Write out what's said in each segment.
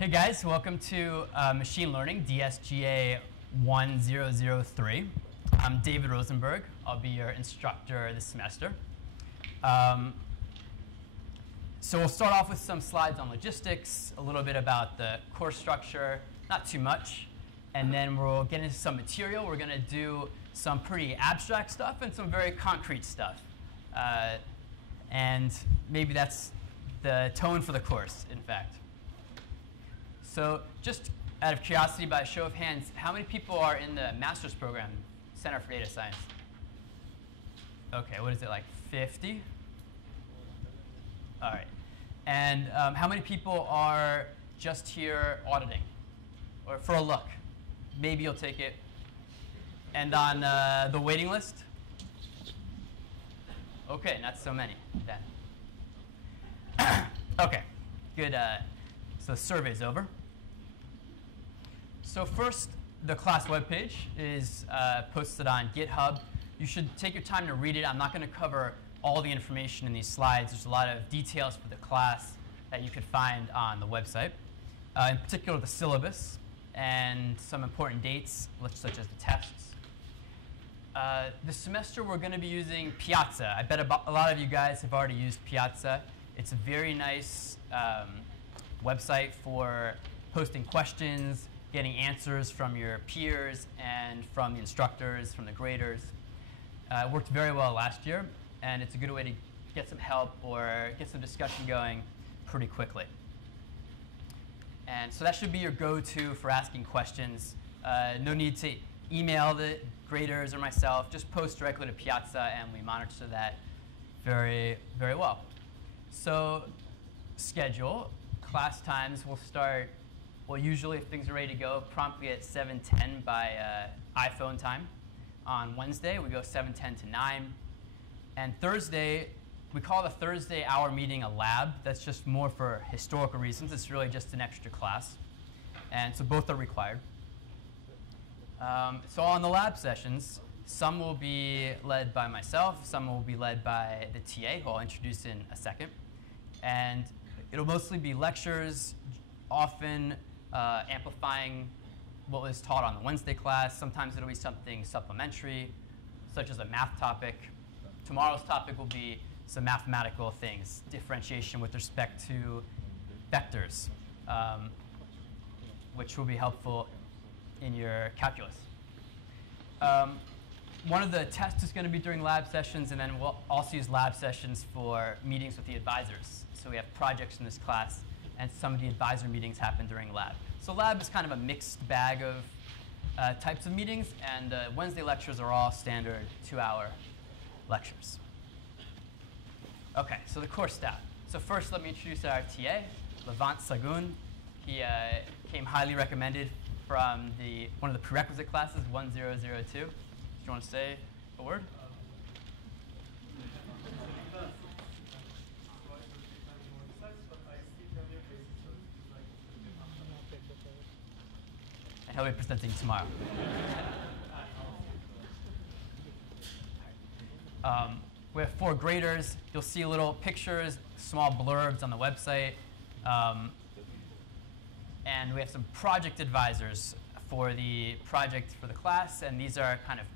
Hey guys, welcome to Machine Learning, DSGA 1003. I'm David Rosenberg. I'll be your instructor this semester. So we'll start off with some slides on logistics, a little bit about the course structure, not too much, and then we'll get into some material. We're going to do some pretty abstract stuff and some very concrete stuff. And maybe that's the tone for the course, in fact. So just out of curiosity, by a show of hands, how many people are in the master's program, Center for Data Science? OK, what is it, like 50? All right. And how many people are just here auditing, or for a look? Maybe you'll take it. And on the waiting list? OK, not so many then. OK, good. So the survey's over. So first, the class webpage is posted on GitHub. You should take your time to read it. I'm not going to cover all the information in these slides. There's a lot of details for the class that you could find on the website. In particular, the syllabus and some important dates, such as the tests. This semester, we're going to be using Piazza. I bet a lot of you guys have already used Piazza. It's a very nice website for posting questions, getting answers from your peers and from the instructors, from the graders. It worked very well last year, and it's a good way to get some help or get some discussion going pretty quickly. And so that should be your go-to for asking questions. No need to email the graders or myself. Just post directly to Piazza, and we monitor that very, very well. So schedule. Class times will start, well, usually if things are ready to go, promptly at 7:10 by iPhone time. On Wednesday, we go 7:10 to 9. And Thursday, we call the Thursday hour meeting a lab. That's just more for historical reasons. It's really just an extra class. And so both are required. So on the lab sessions, some will be led by myself. Some will be led by the TA, who I'll introduce in a second. And it'll mostly be lectures, often amplifying what was taught on the Wednesday class. Sometimes it'll be something supplementary, such as a math topic. Tomorrow's topic will be some mathematical things, differentiation with respect to vectors, which will be helpful in your calculus. One of the tests is going to be during lab sessions, and then we'll also use lab sessions for meetings with the advisors. So we have projects in this class, and some of the advisor meetings happen during lab. So lab is kind of a mixed bag of types of meetings, and Wednesday lectures are all standard 2-hour lectures. OK, so the course staff. So first, let me introduce our TA, Levant Sagun. He came highly recommended from one of the prerequisite classes, 1002. Do you want to say a word? And he'll be presenting tomorrow. We have 4 graders. You'll see little pictures, small blurbs on the website. And we have some project advisors for the project for the class. And these are kind of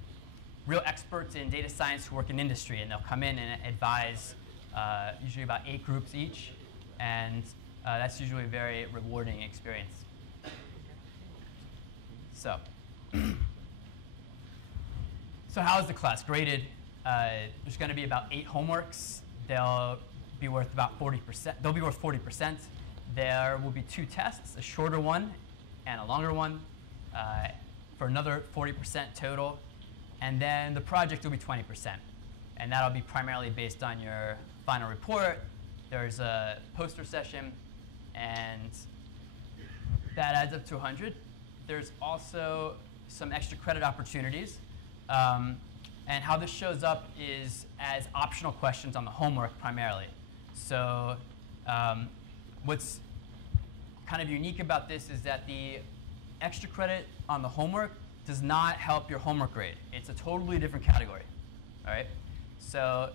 real experts in data science who work in industry. And they'll come in and advise usually about 8 groups each. And that's usually a very rewarding experience. So, how is the class graded? There's going to be about 8 homeworks. They'll be worth about 40%. They'll be worth 40%. There will be 2 tests, a shorter one and a longer one, for another 40% total. And then the project will be 20%. And that'll be primarily based on your final report. There's a poster session, and that adds up to 100. There's also some extra credit opportunities. And how this shows up is as optional questions on the homework primarily. So what's kind of unique about this is that the extra credit on the homework does not help your homework grade. It's a totally different category. All right? So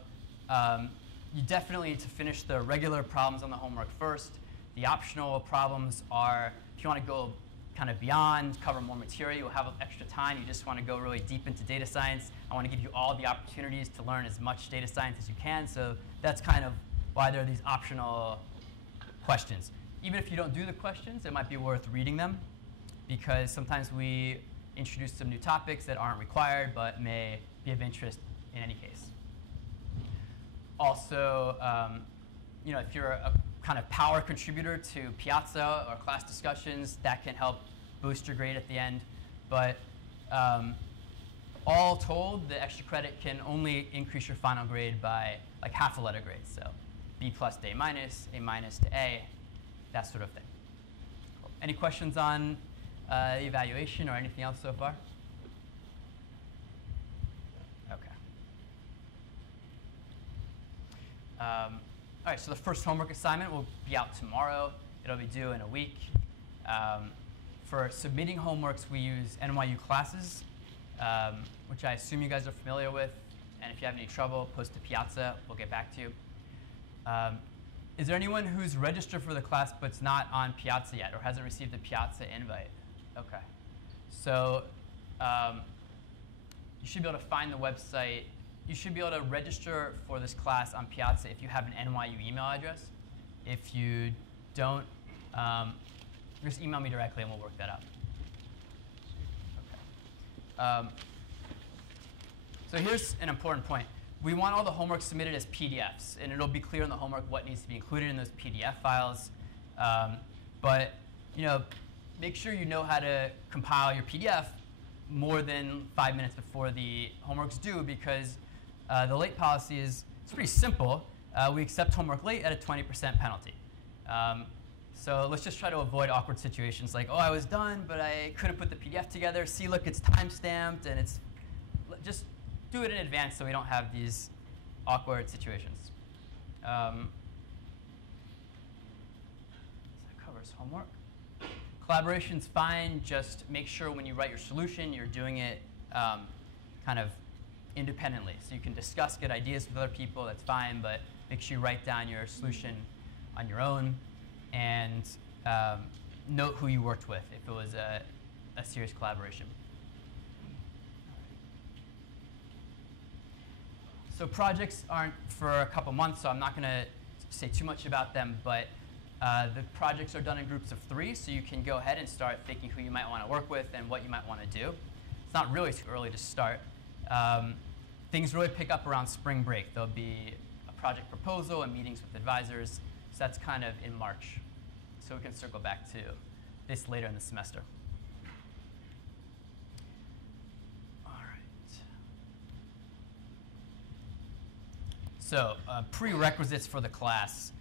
you definitely need to finish the regular problems on the homework first. The optional problems are, if you want to go kind of beyond, cover more material, you'll have extra time, you just want to go really deep into data science, I want to give you all the opportunities to learn as much data science as you can. So that's kind of why there are these optional questions. Even if you don't do the questions, it might be worth reading them, because sometimes we introduce some new topics that aren't required but may be of interest in any case. Also, if you're a kind of power contributor to Piazza or class discussions, that can help boost your grade at the end. But all told, the extra credit can only increase your final grade by like half a letter grade. So B+ to A-, A- to A, that sort of thing. Cool. Any questions on the evaluation or anything else so far? Okay. All right, so the first homework assignment will be out tomorrow. It'll be due in a week. For submitting homeworks, we use NYU classes, which I assume you guys are familiar with. And if you have any trouble, post to Piazza. We'll get back to you. Is there anyone who's registered for the class but's not on Piazza yet or hasn't received a Piazza invite? OK. So you should be able to find the website. You should be able to register for this class on Piazza if you have an NYU email address. If you don't, just email me directly and we'll work that out. OK. So here's an important point. We want all the homework submitted as PDFs, and it'll be clear in the homework what needs to be included in those PDF files. But make sure you know how to compile your PDF more than 5 minutes before the homework's due, because the late policy it's pretty simple. We accept homework late at a 20% penalty. So let's just try to avoid awkward situations like, oh, I was done, but I couldn't put the PDF together. See, look, it's time-stamped, and it's just do it in advance so we don't have these awkward situations. So that covers homework. Collaboration's fine. Just make sure when you write your solution, you're doing it kind of independently. So you can discuss, get ideas with other people, that's fine, but make sure you write down your solution on your own and note who you worked with if it was a serious collaboration. So projects aren't for a couple months, so I'm not going to say too much about them, but the projects are done in groups of 3, so you can go ahead and start thinking who you might want to work with and what you might want to do. It's not really too early to start. Things really pick up around spring break. There'll be a project proposal and meetings with advisors, so that's kind of in March. So we can circle back to this later in the semester. So prerequisites for the class.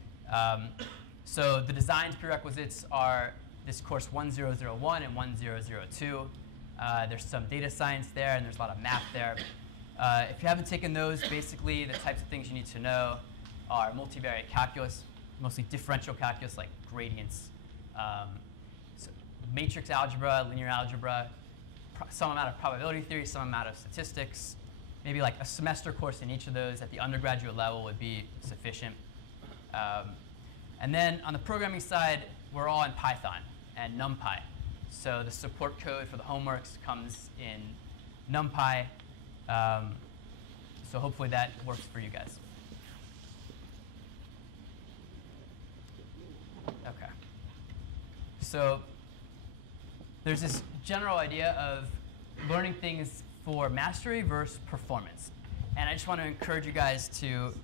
So the designed prerequisites are this course 1001 and 1002. There's some data science there, and there's a lot of math there. If you haven't taken those, basically the types of things you need to know are multivariate calculus, mostly differential calculus like gradients, so matrix algebra, linear algebra, some amount of probability theory, some amount of statistics. Maybe like a semester course in each of those at the undergraduate level would be sufficient. And then on the programming side, we're all in Python and NumPy. So the support code for the homeworks comes in NumPy. So hopefully that works for you guys. OK. So there's this general idea of learning things for mastery versus performance. And I just want to encourage you guys to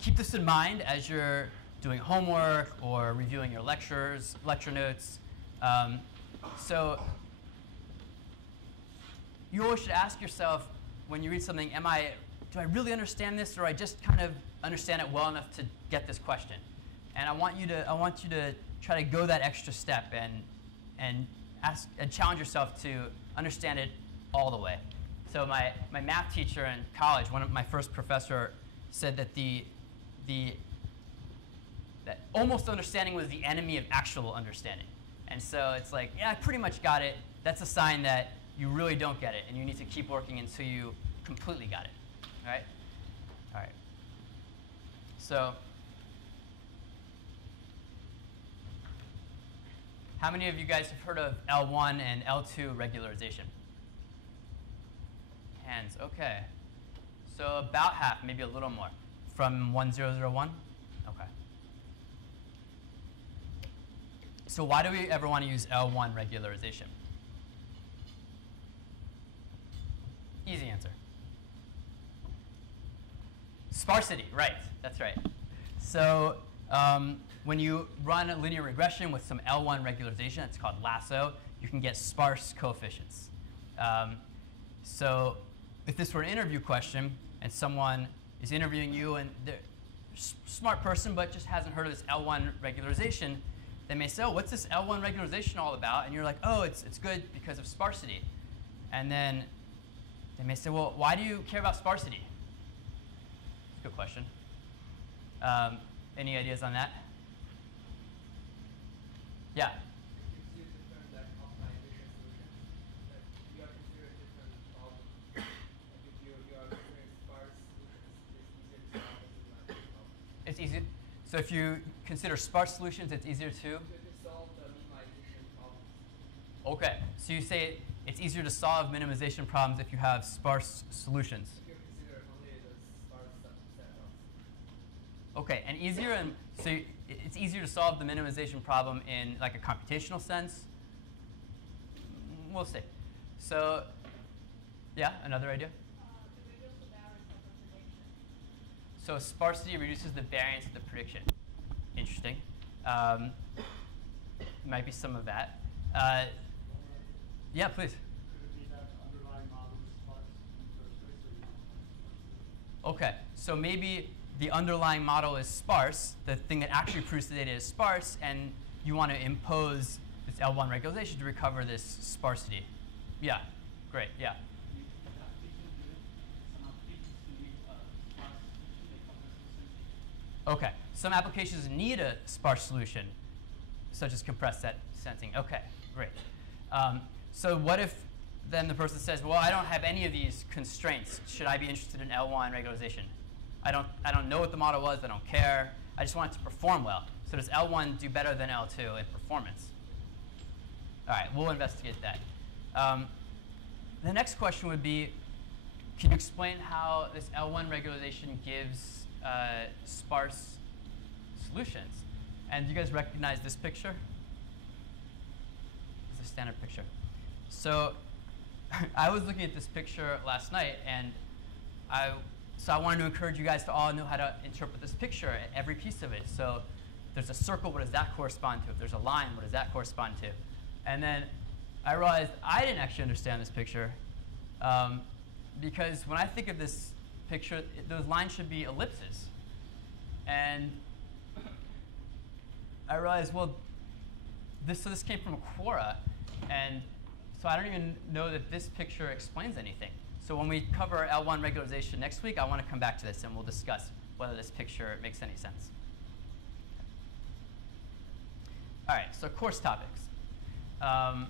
keep this in mind as you're doing homework or reviewing your lecture notes. So you always should ask yourself when you read something, do I really understand this, or I just kind of understand it well enough to get this question? And I want you to try to go that extra step and ask and challenge yourself to understand it all the way. So my math teacher in college, my first professor, said that that almost understanding was the enemy of actual understanding. And so it's like, yeah, I pretty much got it. That's a sign that you really don't get it, and you need to keep working until you completely got it. All right? All right. So How many of you guys have heard of L1 and L2 regularization? Hands, OK. So about half, maybe a little more, from 1001? OK. So why do we ever want to use L1 regularization? Easy answer. Sparsity, right, that's right. So when you run a linear regression with some L1 regularization, it's called lasso, you can get sparse coefficients. So if this were an interview question and someone is interviewing you and they're a smart person but just hasn't heard of this L1 regularization, they may say, oh, what's this L1 regularization all about? And you're like, oh, it's good because of sparsity. And then they may say, well, why do you care about sparsity? It's a good question. Any ideas on that? Yeah. It's easy. So if you consider sparse solutions, it's easier to solve the minimization problems. OK. So you say it's easier to solve minimization problems if you have sparse solutions. If you consider only the sparse subset of. OK. And easier, and so it's easier to solve the minimization problem in like a computational sense. We'll see. So yeah, another idea. So sparsity reduces the variance of the prediction. Interesting. Might be some of that. Yeah, please. Could it be that underlying model is sparse in the first place, or you don't know? OK, so maybe the underlying model is sparse, the thing that actually produces the data is sparse, and you want to impose this L1 regularization to recover this sparsity. Yeah, great, yeah. OK, some applications need a sparse solution, such as compressed set sensing. OK, great. So what if then the person says, well, I don't have any of these constraints. Should I be interested in L1 regularization? I don't know what the model was. I don't care. I just want it to perform well. So does L1 do better than L2 in performance? All right, we'll investigate that. The next question would be, can you explain how this L1 regularization gives sparse solutions? And do you guys recognize this picture? It's a standard picture. So I was looking at this picture last night, and I wanted to encourage you guys to all know how to interpret this picture, every piece of it. So if there's a circle, what does that correspond to? If there's a line, what does that correspond to? And then I realized I didn't actually understand this picture, because when I think of this picture, those lines should be ellipses. And I realized, well, this came from a Quora, and so I don't even know that this picture explains anything. So when we cover L1 regularization next week, I want to come back to this, and we'll discuss whether this picture makes any sense. All right, so course topics. We're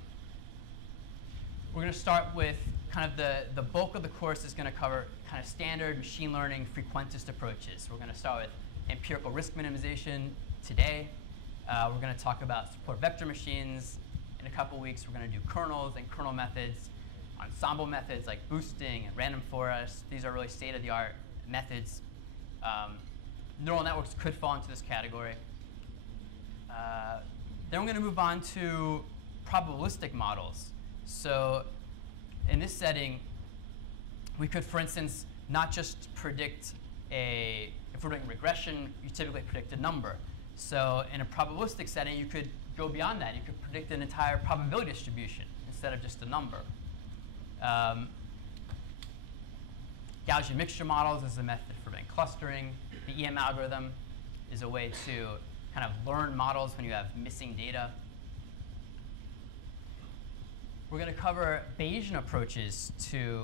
going to start with kind of the bulk of the course is going to cover kind of standard machine learning frequentist approaches. We're going to start with empirical risk minimization today. We're going to talk about support vector machines. In a couple weeks, we're going to do kernels and kernel methods, ensemble methods like boosting and random forest. These are really state-of-the-art methods. Neural networks could fall into this category. Then we're going to move on to probabilistic models. So in this setting, we could, for instance, not just predict if we're doing regression, you typically predict a number. So in a probabilistic setting, you could go beyond that. You could predict an entire probability distribution instead of just a number. Gaussian mixture models is a method for doing clustering. The EM algorithm is a way to kind of learn models when you have missing data. We're going to cover Bayesian approaches to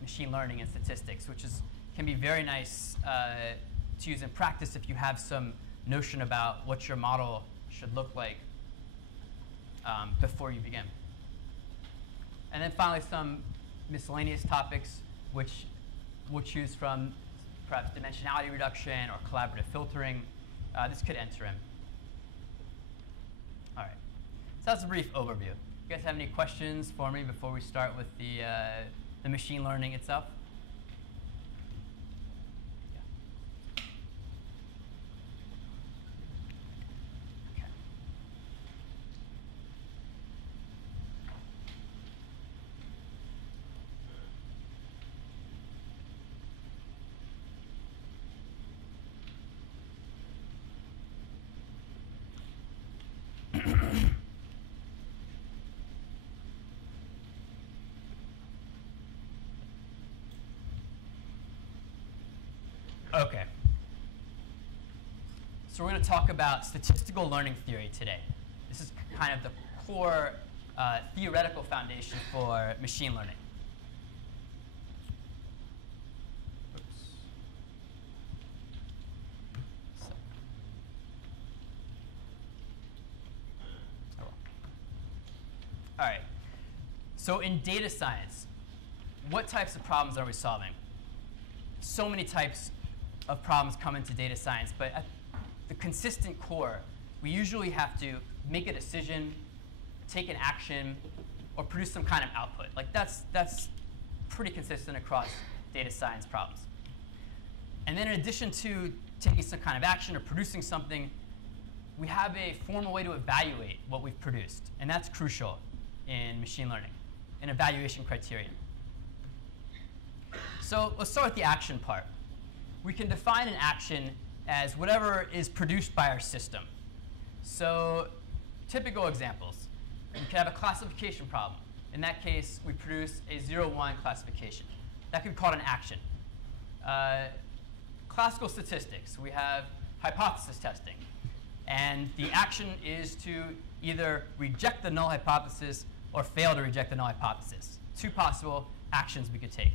machine learning and statistics, which can be very nice to use in practice if you have some notion about what your model should look like before you begin. And then finally, some miscellaneous topics, which we'll choose from perhaps dimensionality reduction or collaborative filtering. This could enter in. All right. So that's a brief overview. You guys have any questions for me before we start with the machine learning itself? Yeah. Okay. So we're going to talk about statistical learning theory today. This is kind of the core theoretical foundation for machine learning. Oops. So. Oh well. All right. So in data science, what types of problems are we solving? So many types of problems come into data science, but at the consistent core, we usually have to make a decision, take an action, or produce some kind of output. Like that's pretty consistent across data science problems. And then in addition to taking some kind of action or producing something, we have a formal way to evaluate what we've produced. And that's crucial in machine learning, an evaluation criterion. So let's start with the action part. We can define an action as whatever is produced by our system. So typical examples. We can have a classification problem. In that case, we produce a 0-1 classification. That could be called an action. Classical statistics, we have hypothesis testing. And the action is to either reject the null hypothesis or fail to reject the null hypothesis. Two possible actions we could take.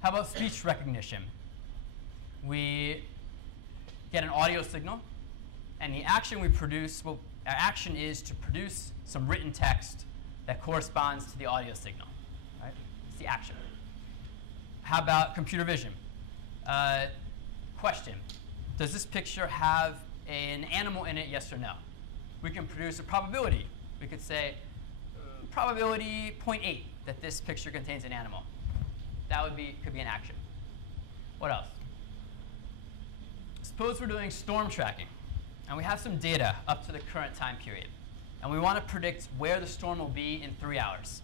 How about speech recognition? We get an audio signal, and the action we produce, well, our action is to produce some written text that corresponds to the audio signal. Right? It's the action. How about computer vision? Question, does this picture have an animal in it, yes or no? We can produce a probability. We could say probability 0.8 that this picture contains an animal. That could be an action. What else? Suppose we're doing storm tracking, and we have some data up to the current time period, and we want to predict where the storm will be in 3 hours.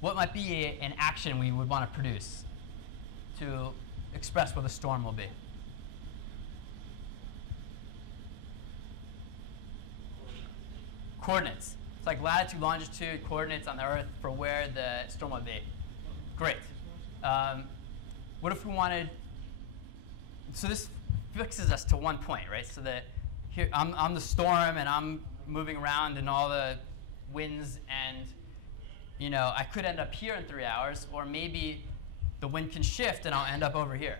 What might be an action we would want to produce to express where the storm will be? Coordinates. It's like latitude, longitude, coordinates on the Earth for where the storm will be. Great. What if we wanted, so this fixes us to one point, right? So that here, I'm the storm and I'm moving around in all the winds, and I could end up here in 3 hours, or maybe the wind can shift and I'll end up over here.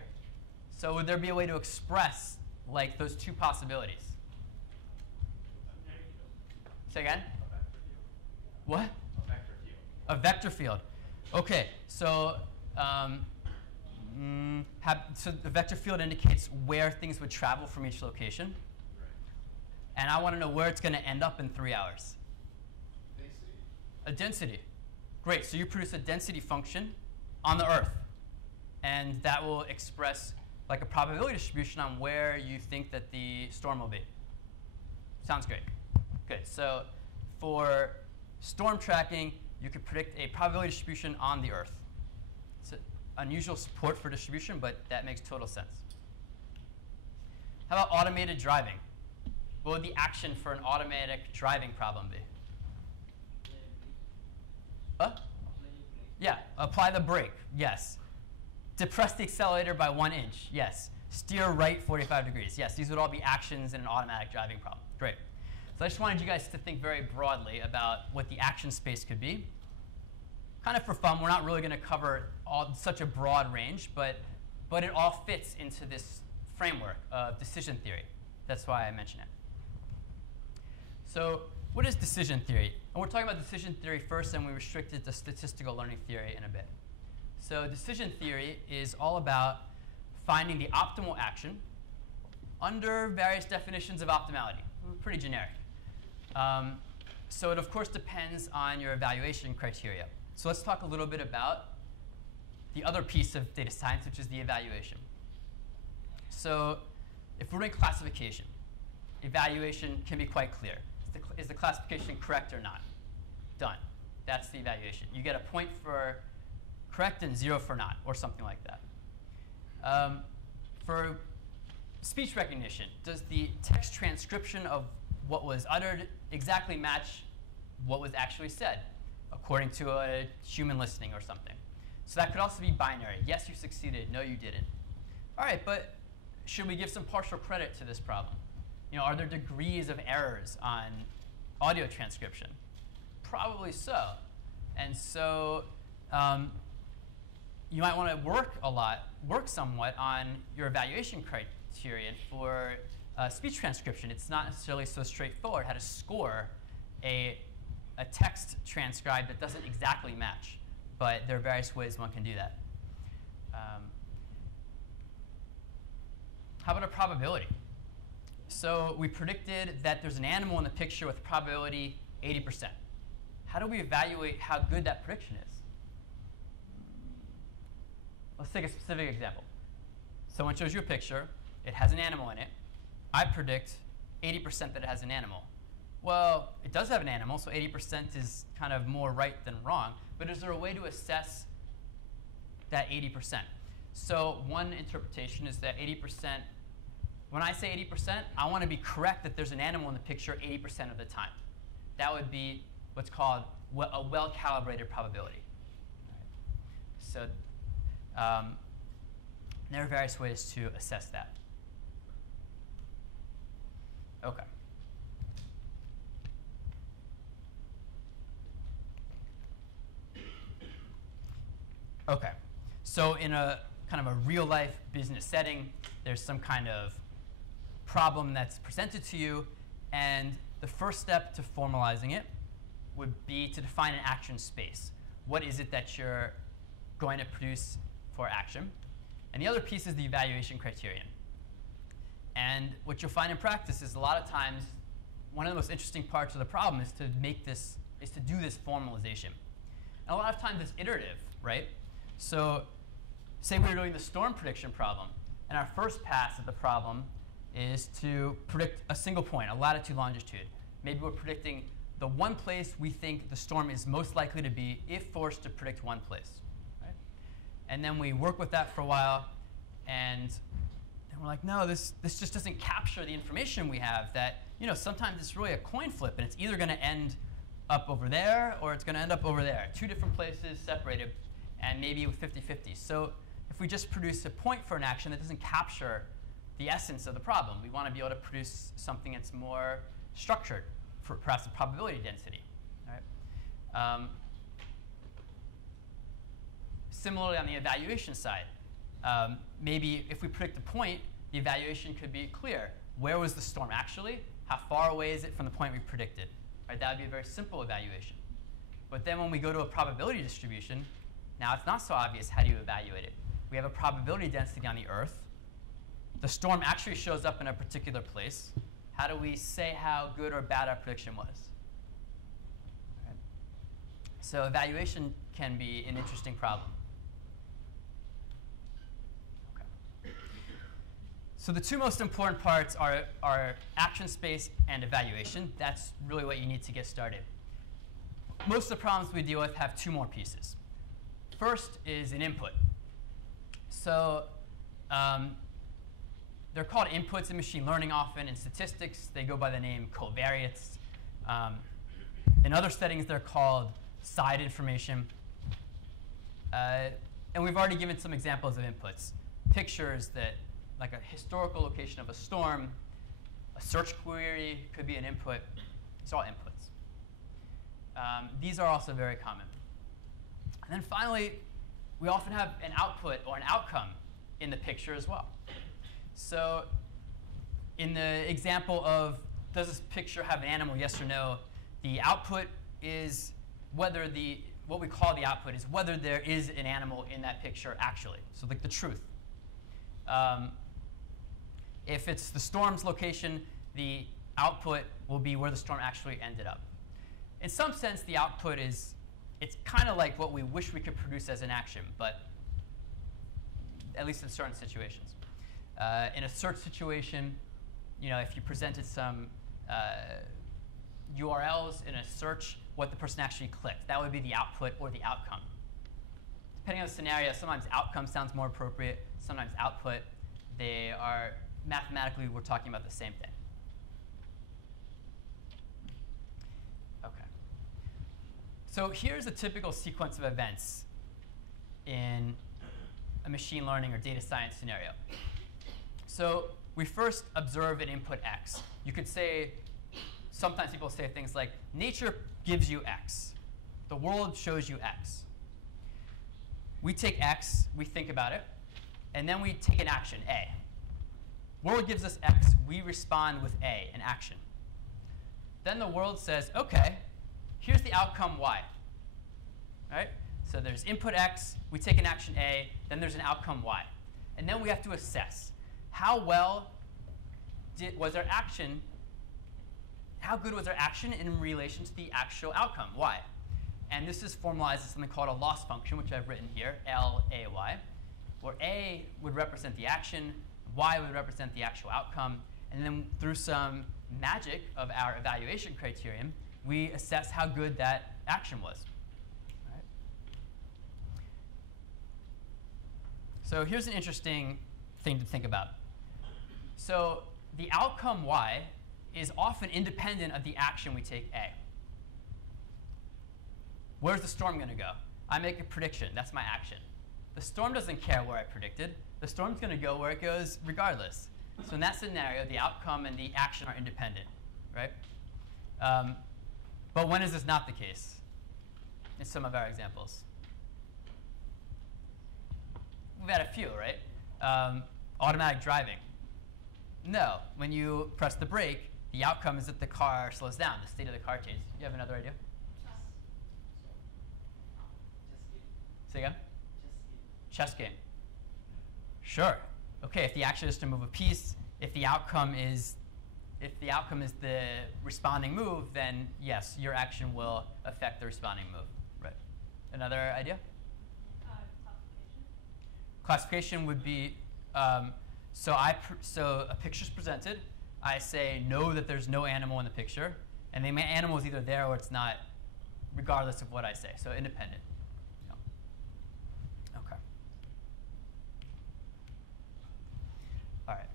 So would there be a way to express like those two possibilities? Say again? What? A vector field. A vector field. Okay, so so the vector field indicates where things would travel from each location. Right. And I want to know where it's going to end up in 3 hours. Density. A density. Great, so you produce a density function on the Earth. And that will express like a probability distribution on where you think that the storm will be. Sounds great. Good, so for storm tracking, you could predict a probability distribution on the Earth. It's an unusual support for distribution, but that makes total sense. How about automated driving? What would the action for an automatic driving problem be? Yeah, apply the brake, yes. Depress the accelerator by 1 inch, yes. Steer right 45 degrees, yes. These would all be actions in an automatic driving problem. Great. So I just wanted you guys to think very broadly about what the action space could be. Kind of for fun, we're not really going to cover such a broad range, but it all fits into this framework of decision theory. That's why I mention it. So what is decision theory? And we're talking about decision theory first, and we restrict it to statistical learning theory in a bit. So decision theory is all about finding the optimal action under various definitions of optimality. Pretty generic. So it, of course, depends on your evaluation criteria. So let's talk a little bit about the other piece of data science, which is the evaluation. So if we're doing classification, evaluation can be quite clear. Is the classification correct or not? Done. That's the evaluation. You get a point for correct and 0 for not, or something like that. For speech recognition, does the text transcription of what was uttered exactly match what was actually said, according to a human listening or something? So that could also be binary. Yes, you succeeded. No, you didn't. All right, but should we give some partial credit to this problem? Are there degrees of errors on audio transcription? Probably so. And so you might want to work somewhat on your evaluation criterion for speech transcription. It's not necessarily so straightforward how to score a text transcribed that doesn't exactly match. But there are various ways one can do that. How about a probability? So we predicted that there's an animal in the picture with probability 80%. How do we evaluate how good that prediction is? Let's take a specific example. Someone shows you a picture. It has an animal in it. I predict 80% that it has an animal. Well, it does have an animal, so 80% is kind of more right than wrong. But is there a way to assess that 80%? So one interpretation is that 80%, when I say 80%, I want to be correct that there's an animal in the picture 80% of the time. That would be what's called a well-calibrated probability. So there are various ways to assess that. OK. OK. So in a kind of a real-life business setting, there's some kind of problem that's presented to you. And the first step to formalizing it would be to define an action space. What is it that you're going to produce for action? And the other piece is the evaluation criterion. And what you'll find in practice is a lot of times, one of the most interesting parts of the problem is to do this formalization. And a lot of times it's iterative, right? So say we're doing the storm prediction problem, and our first pass at the problem is to predict a single point, a latitude, longitude. Maybe we're predicting the one place we think the storm is most likely to be if forced to predict one place. Right? And then we work with that for a while, and then we're like, no, this just doesn't capture the information we have, that sometimes it's really a coin flip, and it's either going to end up over there or it's going to end up over there. Two different places separated, and maybe with 50-50. So if we just produce a point for an action that doesn't capture the essence of the problem, we want to be able to produce something that's more structured, for perhaps a probability density. Right? Similarly, on the evaluation side, maybe if we predict a point, the evaluation could be clear. Where was the storm actually? How far away is it from the point we predicted? Right? That would be a very simple evaluation. But then when we go to a probability distribution, now it's not so obvious how do you evaluate it. We have a probability density on the Earth. The storm actually shows up in a particular place. How do we say how good or bad our prediction was? Right. So evaluation can be an interesting problem. Okay. So the two most important parts are action space and evaluation. That's really what you need to get started. Most of the problems we deal with have two more pieces. First is an input. So they're called inputs in machine learning often. In statistics, they go by the name covariates. In other settings, they're called side information. And we've already given some examples of inputs. Pictures that, like a historical location of a storm, a search query could be an input. It's all inputs. These are also very common. And then finally, we often have an output or an outcome in the picture as well. So in the example of does this picture have an animal, yes or no, the output is whether what we call the output is whether there is an animal in that picture actually. So like the truth. If it's the storm's location, the output will be where the storm actually ended up. In some sense, the output is, it's kind of like what we wish we could produce as an action, but at least in certain situations. In a search situation, if you presented some URLs in a search, what the person actually clicked, that would be the output or the outcome. Depending on the scenario, sometimes outcome sounds more appropriate, sometimes output. They are, mathematically, we're talking about the same thing. OK. So here's a typical sequence of events in a machine learning or data science scenario. So we first observe an input x. You could say, sometimes people say things like, nature gives you x. The world shows you x. We take x, we think about it, and then we take an action, A. World gives us x, we respond with A, an action. Then the world says, OK, here's the outcome y. Right? So there's input x, we take an action A, then there's an outcome y. And then we have to assess how well was our action, how good was our action in relation to the actual outcome, y. And this is formalized as something called a loss function, which I've written here, L-A-Y, where A would represent the action, Y would represent the actual outcome, and then through some magic of our evaluation criterion, we assess how good that action was. All right. So here's an interesting thing to think about. So the outcome Y is often independent of the action we take A. Where's the storm going to go? I make a prediction. That's my action. The storm doesn't care where I predicted. The storm's going to go where it goes regardless. So in that scenario, the outcome and the action are independent, right? But when is this not the case? In some of our examples. We've had a few, right? Automatic driving. No. When you press the brake, the outcome is that the car slows down. The state of the car changes. You have another idea? Say again? Chess game. Sure. OK, if the action is to move a piece, if the outcome is the responding move, then yes, your action will affect the responding move. Right. Another idea? Classification would be so a picture's presented. I say no that there's no animal in the picture, and the animal is either there or it's not, regardless of what I say. So independent. OK. All right.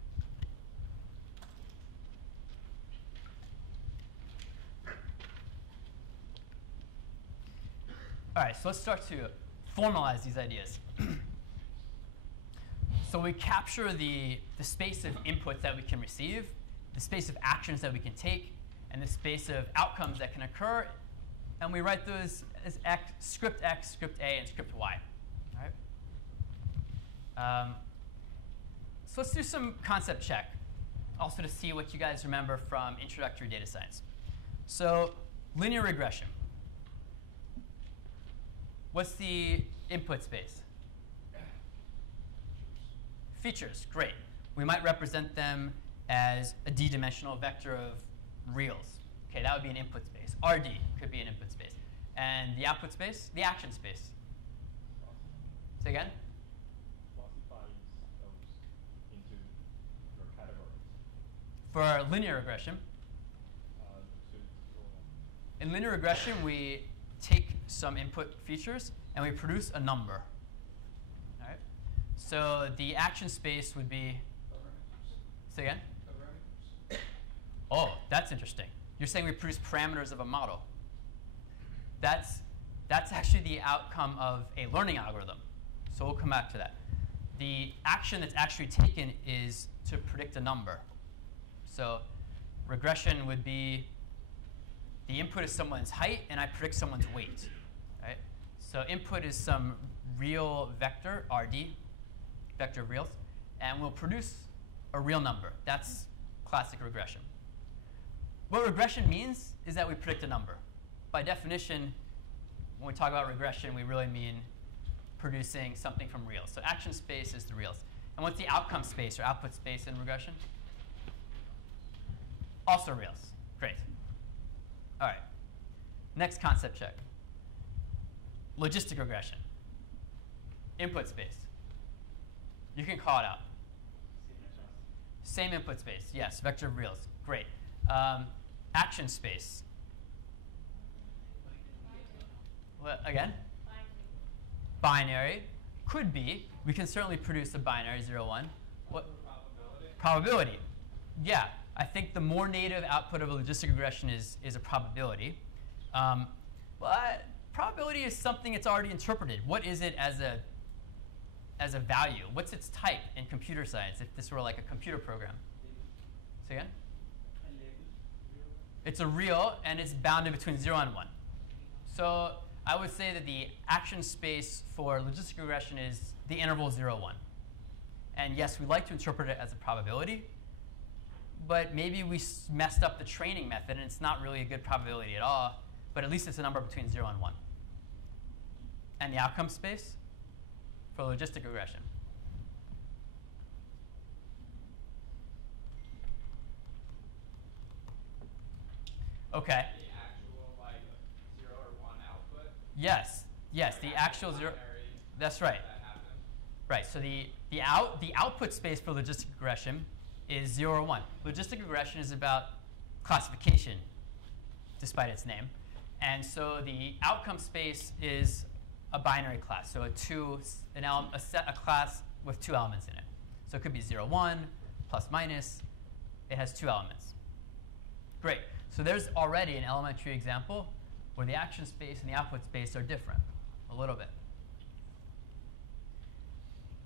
All right. So let's start to formalize these ideas. So we capture the space of inputs that we can receive, the space of actions that we can take, and the space of outcomes that can occur. And we write those as script X, script A, and script Y. All right? So let's do some concept check, also to see what you guys remember from introductory data science. So linear regression. What's the input space? Features, great. We might represent them as a d-dimensional vector of reals. OK, that would be an input space. RD could be an input space. And the output space, the action space. Say again? Classifies those into your categories. For linear regression, in linear regression, we take some input features and we produce a number. All right? So the action space would be. Say again? Oh, that's interesting. You're saying we produce parameters of a model. That's actually the outcome of a learning algorithm. So we'll come back to that. The action that's actually taken is to predict a number. So regression would be the input is someone's height, and I predict someone's weight. Right? So input is some real vector, RD, vector of reals, and we'll produce a real number. That's classic regression. What regression means is that we predict a number. By definition, when we talk about regression, we really mean producing something from reals. So action space is the reals. And what's the outcome space or output space in regression? Also reals. Great. All right. Next concept check. Logistic regression. Input space. You can call it out. Same input space. Yes, vector of reals. Great. Action space. What, again? Binary. Could be. We can certainly produce a binary 0, 1. What? Probability. Yeah. I think the more native output of a logistic regression is a probability. But probability is something that's already interpreted. What is it as a value? What's its type in computer science if this were like a computer program? Say again? It's a real, and it's bounded between 0 and 1. So I would say that the action space for logistic regression is the interval 0, 1. And yes, we like to interpret it as a probability, but maybe we messed up the training method, and it's not really a good probability at all, but at least it's a number between 0 and 1. And the outcome space for logistic regression. Okay. The actual like 0 or 1 output. Yes. Yes. The actual 0. That's right. Right. So the output space for logistic regression is 0 or 1. Logistic regression is about classification, despite its name, and so the outcome space is a binary class. So a class with 2 elements in it. So it could be 0, 1, plus minus. It has 2 elements. Great. So there's already an elementary example where the action space and the output space are different a little bit.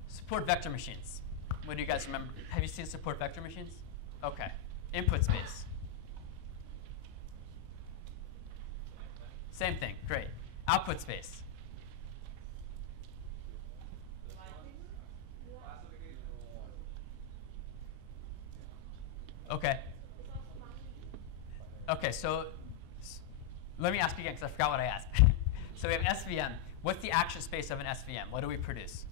Support vector machines. What do you guys remember? Have you seen support vector machines? OK. Input space. Same thing. Great. Output space. OK. OK, so let me ask you again, because I forgot what I asked. So we have SVM. What's the action space of an SVM? What do we produce?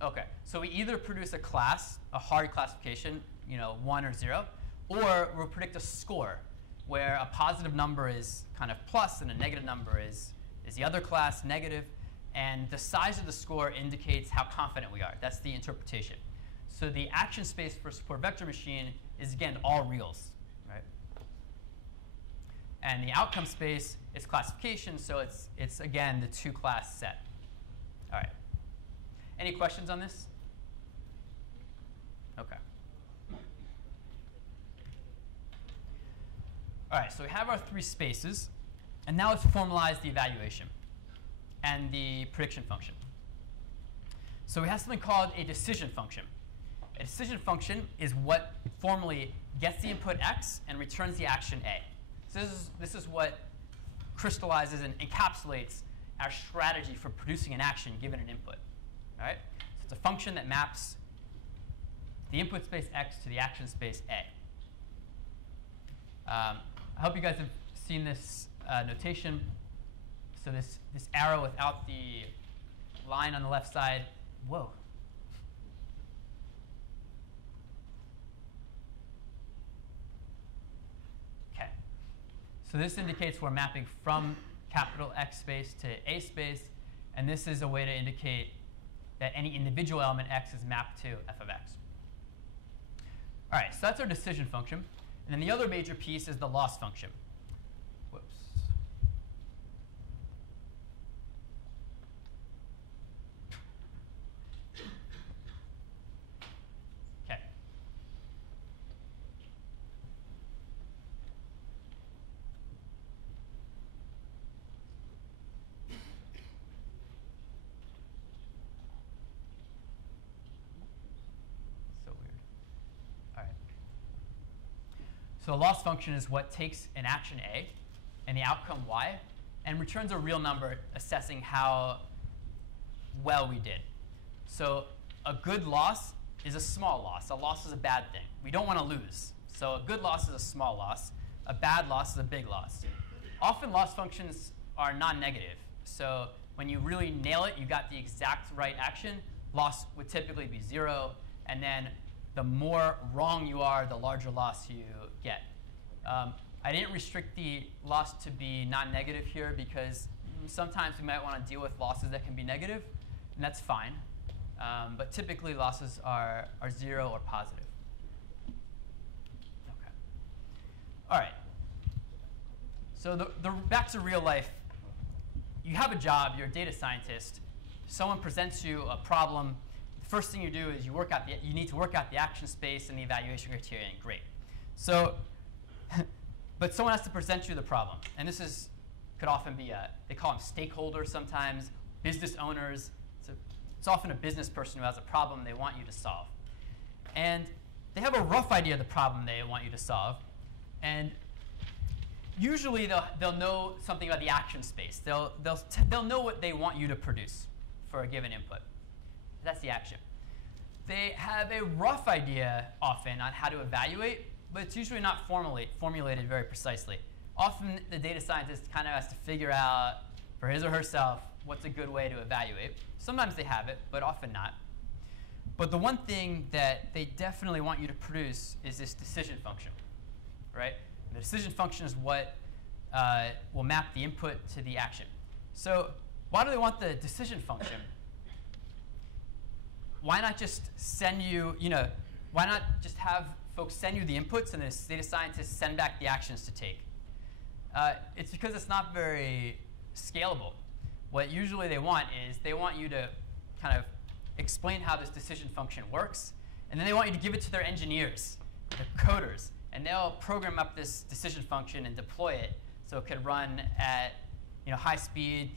OK, so we either produce a class, a hard classification, 1 or 0, or we'll predict a score, where a positive number is kind of plus and a negative number is the other class, negative. And the size of the score indicates how confident we are. That's the interpretation. So the action space for support vector machine is, again, all reals, right? And the outcome space is classification, so it's again, the 2-class set. All right. Any questions on this? OK. All right, so we have our 3 spaces. And now let's formalize the evaluation and the prediction function. So we have something called a decision function. A decision function is what formally gets the input x and returns the action a. So this is what crystallizes and encapsulates our strategy for producing an action given an input. All right? So it's a function that maps the input space x to the action space a. I hope you guys have seen this notation. So this arrow without the line on the left side. Whoa. OK. So this indicates we're mapping from capital X space to A space. And this is a way to indicate that any individual element x is mapped to f of x. All right, so that's our decision function. And then the other major piece is the loss function. Whoops. OK. So weird. All right. So a loss function is what takes an action A and the outcome y and returns a real number assessing how well we did. So a good loss is a small loss. A loss is a bad thing. We don't want to lose. So a good loss is a small loss. A bad loss is a big loss. Often loss functions are non-negative. So when you really nail it, you got the exact right action, loss would typically be 0. And then the more wrong you are, the larger loss you get. I didn't restrict the loss to be non-negative here because sometimes we might want to deal with losses that can be negative, and that's fine. But typically, losses are 0 or positive. Okay. All right. So back to real life. You have a job. You're a data scientist. Someone presents you a problem. The first thing you do is you need to work out the action space and the evaluation criterion. Great. So, but someone has to present you the problem, and this could often be they call them stakeholders sometimes, business owners. It's often a business person who has a problem they want you to solve. And they have a rough idea of the problem they want you to solve. And usually they'll know something about the action space. They'll know what they want you to produce for a given input. That's the action. They have a rough idea often on how to evaluate, but it's usually not formulated very precisely. Often the data scientist kind of has to figure out for his or herself what's a good way to evaluate. Sometimes they have it, but often not. But the one thing that they definitely want you to produce is this decision function, right? The decision function is what will map the input to the action. So why do they want the decision function? Why not just send you, why not just have folks send you the inputs and the data scientists send back the actions to take? It's because it's not very scalable. What usually they want is they want you to kind of explain how this decision function works, and then they want you to give it to their engineers, the coders, and they'll program up this decision function and deploy it so it could run at high speed,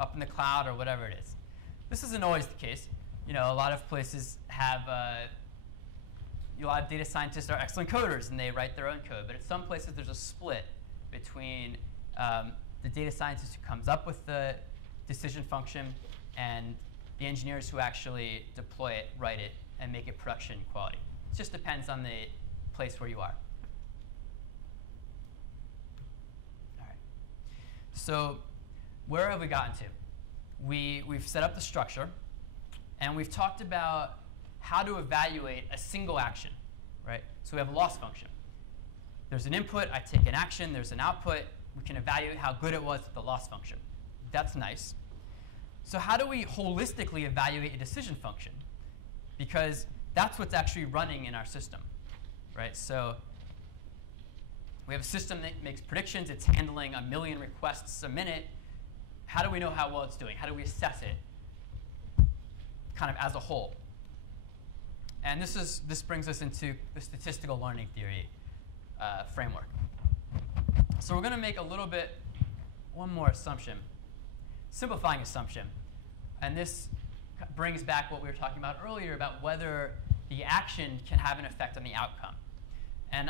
up in the cloud, or whatever it is. This isn't always the case. A lot of places have a lot of data scientists are excellent coders, and they write their own code. But at some places, there's a split between the data scientist who comes up with the decision function and the engineers who actually deploy it, write it, and make it production quality. It just depends on the place where you are. All right. So where have we gotten to? We've set up the structure, and we've talked about how to evaluate a single action, right? So we have a loss function. There's an input, I take an action, there's an output. We can evaluate how good it was with the loss function. That's nice. So how do we holistically evaluate a decision function? Because that's what's actually running in our system, right? So we have a system that makes predictions. It's handling 1 million requests a minute. How do we know how well it's doing? How do we assess it kind of as a whole? And this brings us into the statistical learning theory framework. So we're going to make one more assumption, simplifying assumption. And this brings back what we were talking about earlier about whether the action can have an effect on the outcome. And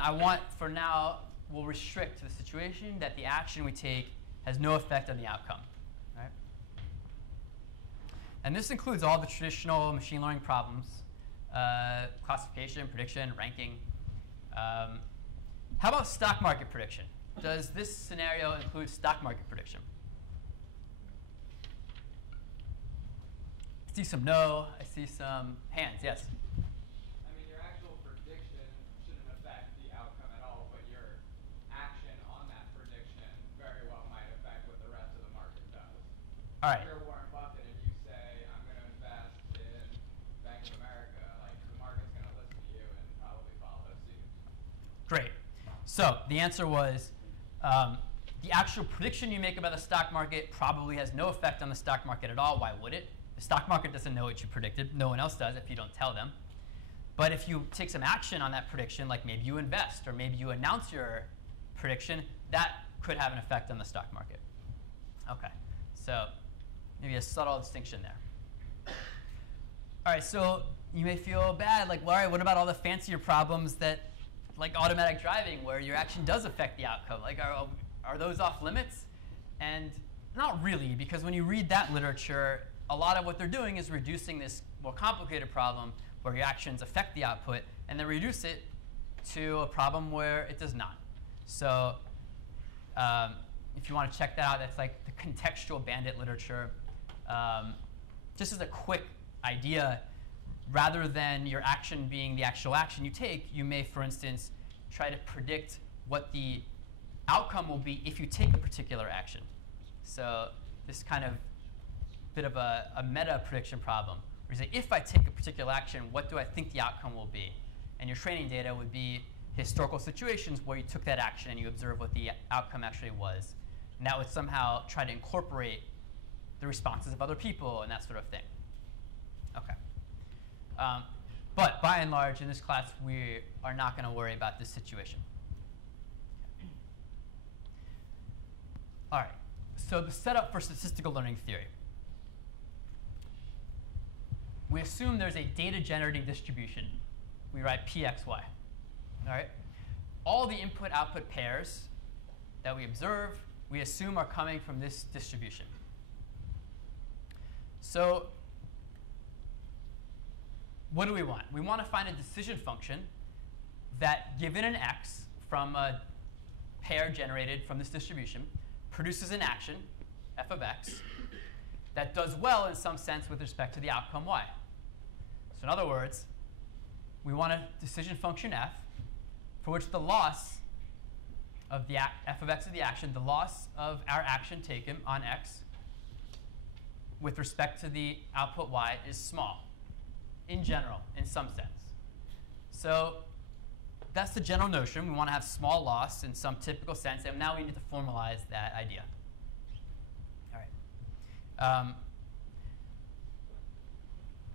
for now, we'll restrict to the situation that the action we take has no effect on the outcome. Right? And this includes all the traditional machine learning problems, classification, prediction, ranking. How about stock market prediction? Does this scenario include stock market prediction? I see some no. I see some hands. Yes? I mean, your actual prediction shouldn't affect the outcome at all, but your action on that prediction very well might affect what the rest of the market does. All right. If you're Warren Buffett and you say, I'm going to invest in Bank of America, like the market's going to listen to you and probably follow suit. Great. So the answer was the actual prediction you make about the stock market probably has no effect on the stock market at all. Why would it? The stock market doesn't know what you predicted. No one else does if you don't tell them. But if you take some action on that prediction, like maybe you invest or maybe you announce your prediction, that could have an effect on the stock market. OK. So maybe a subtle distinction there. All right. So you may feel bad. Like, well, all right, what about all the fancier problems that, like automatic driving, where your action does affect the outcome? Like, are those off limits? And not really, because when you read that literature, a lot of what they're doing is reducing this more complicated problem where your actions affect the output, and then reduce it to a problem where it does not. So if you want to check that out, that's like the contextual bandit literature. Just as a quick idea, rather than your action being the actual action you take, you may, for instance, try to predict what the outcome will be if you take a particular action. So this kind of bit of a meta prediction problem, where you say, if I take a particular action, what do I think the outcome will be? And your training data would be historical situations where you took that action and you observe what the outcome actually was. And that would somehow try to incorporate the responses of other people and that sort of thing. OK. But by and large, in this class, we are not going to worry about this situation. All right. So the setup for statistical learning theory. We assume there's a data generating distribution. We write Pxy. All right? All the input-output pairs that we observe, we assume are coming from this distribution. So what do we want? We want to find a decision function that, given an x from a pair generated from this distribution, produces an action, f of x, that does well in some sense with respect to the outcome y. So in other words, we want a decision function f for which the loss of the f of x of the action, the loss of our action taken on x with respect to the output y is small, in general, in some sense. So that's the general notion. We want to have small loss in some typical sense, and now we need to formalize that idea. All right.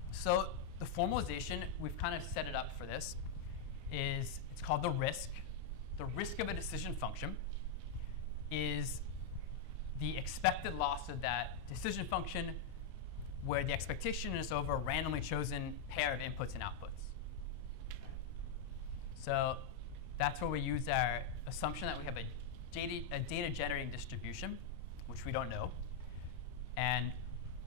So the formalization, we've kind of set it up for this, is it's called the risk. The risk of a decision function is the expected loss of that decision function where the expectation is over a randomly chosen pair of inputs and outputs. So that's where we use our assumption that we have a data generating distribution, which we don't know. And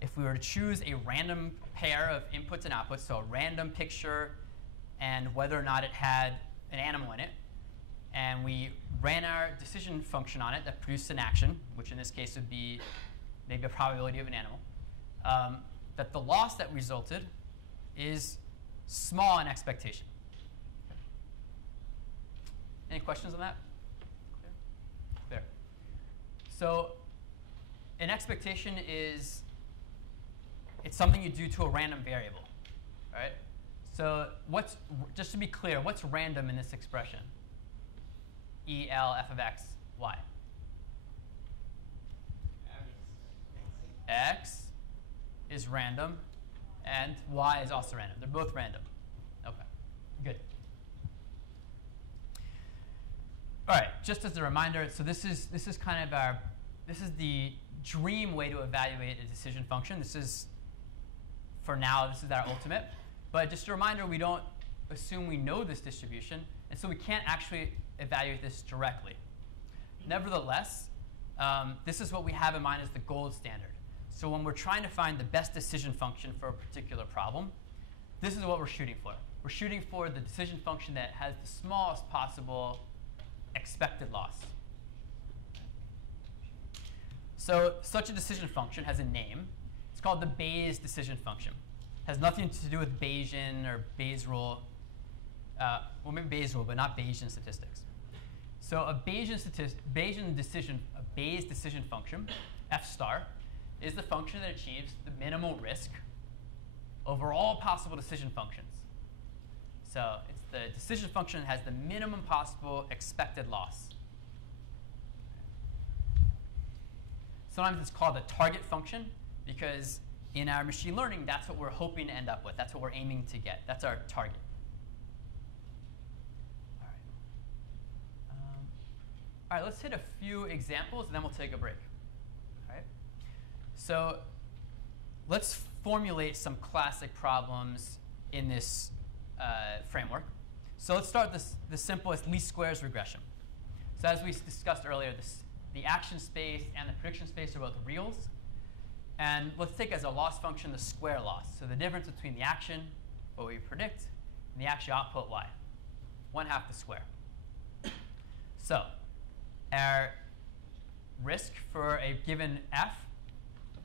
if we were to choose a random pair of inputs and outputs, so a random picture and whether or not it had an animal in it, and we ran our decision function on it that produced an action, which in this case would be maybe a probability of an animal, that the loss that resulted is small in expectation. Any questions on that? There. So an expectation is, it's something you do to a random variable, right? So just to be clear, what's random in this expression? EL f of x, y. X is random, and y is also random. They're both random. OK, good. All right, just as a reminder, so this is kind of this is the dream way to evaluate a decision function. This is, for now, this is our ultimate. But just a reminder, we don't assume we know this distribution, and so we can't actually evaluate this directly. Nevertheless, this is what we have in mind as the gold standard. So when we're trying to find the best decision function for a particular problem, this is what we're shooting for. We're shooting for the decision function that has the smallest possible expected loss. So such a decision function has a name. It's called the Bayes decision function. It has nothing to do with Bayesian or Bayes rule. Well, maybe Bayes rule, but not Bayesian statistics. So a Bayes decision function, f star, is the function that achieves the minimal risk over all possible decision functions. So it's the decision function that has the minimum possible expected loss. Sometimes it's called a target function because in our machine learning, that's what we're hoping to end up with. That's what we're aiming to get. That's our target. All right, let's hit a few examples, and then we'll take a break. All right? So let's formulate some classic problems in this framework. So let's start with the simplest least squares regression. So as we discussed earlier, the action space and the prediction space are both reals. And let's take as a loss function the square loss. So the difference between the action, what we predict, and the actual output y. 1/2 the square. So our risk for a given f,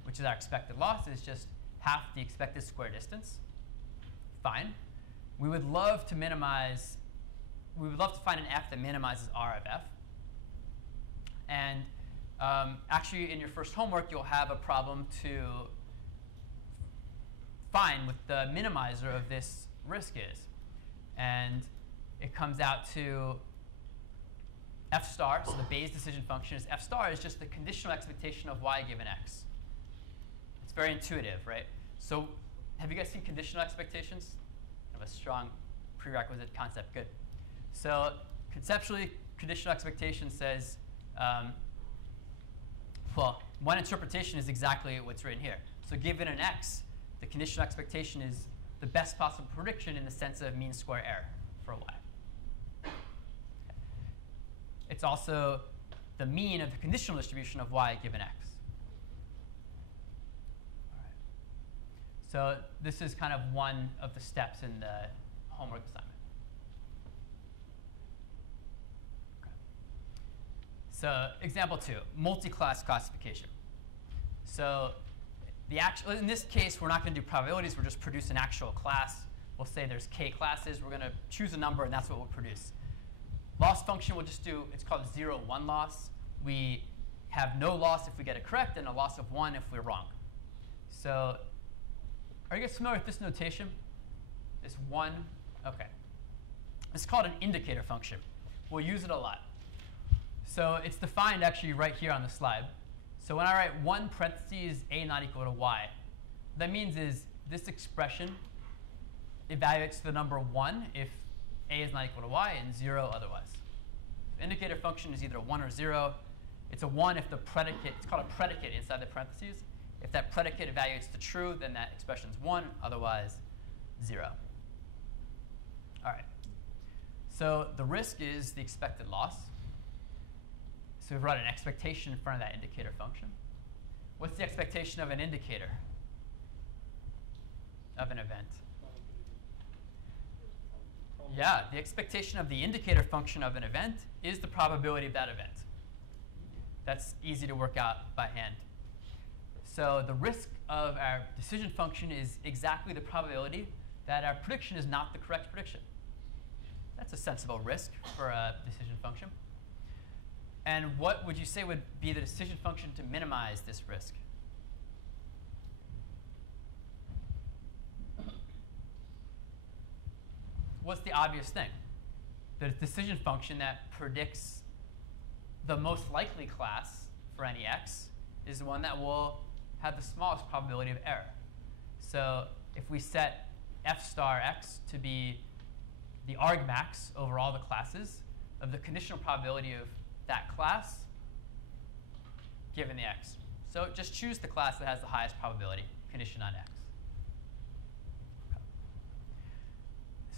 which is our expected loss, is just half the expected square distance fine. We would love to minimize, we would love to find an f that minimizes r of f. And actually, in your first homework, you'll have a problem to find what the minimizer of this risk is. And it comes out to f star, so the Bayes decision function is f star is just the conditional expectation of y given x. It's very intuitive, right? So have you guys seen conditional expectations? Kind of a strong prerequisite concept. Good. So conceptually, conditional expectation says, well, one interpretation is exactly what's written here. So given an x, the conditional expectation is the best possible prediction in the sense of mean square error for y. It's also the mean of the conditional distribution of y given x. All right. So this is kind of one of the steps in the homework assignment. Okay. So example 2, multiclass classification. So in this case, we're not going to do probabilities. We'll just produce an actual class. We'll say there's k classes. We're going to choose a number, and that's what we'll produce. Loss function, we'll just do, it's called 0-1 loss. We have no loss if we get it correct, and a loss of 1 if we're wrong. So are you guys familiar with this notation? This 1? OK. It's called an indicator function. We'll use it a lot. So it's defined actually right here on the slide. So when I write 1 parentheses a not equal to y, what that means is this expression evaluates the number 1 if a is not equal to y and 0 otherwise. The indicator function is either 1 or 0. It's a 1 if the predicate, it's called a predicate inside the parentheses. If that predicate evaluates to true, then that expression is 1, otherwise 0. All right. So the risk is the expected loss. So we've wrote an expectation in front of that indicator function. What's the expectation of an indicator of an event? Yeah, the expectation of the indicator function of an event is the probability of that event. That's easy to work out by hand. So the risk of our decision function is exactly the probability that our prediction is not the correct prediction. That's a sensible risk for a decision function. And what would you say would be the decision function to minimize this risk? What's the obvious thing? The decision function that predicts the most likely class for any x is the one that will have the smallest probability of error. So if we set f star x to be the argmax over all the classes of the conditional probability of that class given the x. So just choose the class that has the highest probability, condition on x.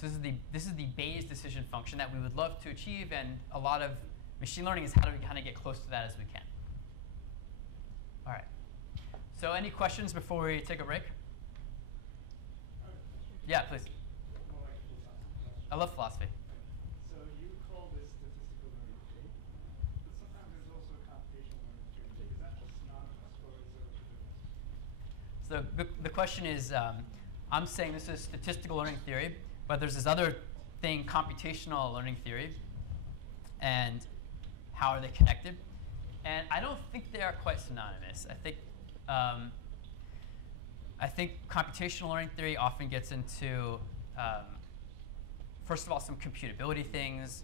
So this is the Bayes decision function that we would love to achieve, and a lot of machine learning is how do we kind of get close to that as we can. All right. So any questions before we take a break? Yeah, please. I love philosophy. So you call this statistical learning theory, but sometimes there's also computational learning theory. Is that just synonymous, or is there a difference? So the question is, I'm saying this is statistical learning theory, but there's this other thing, computational learning theory, and how are they connected? And I don't think they are quite synonymous. I think computational learning theory often gets into, first of all, some computability things.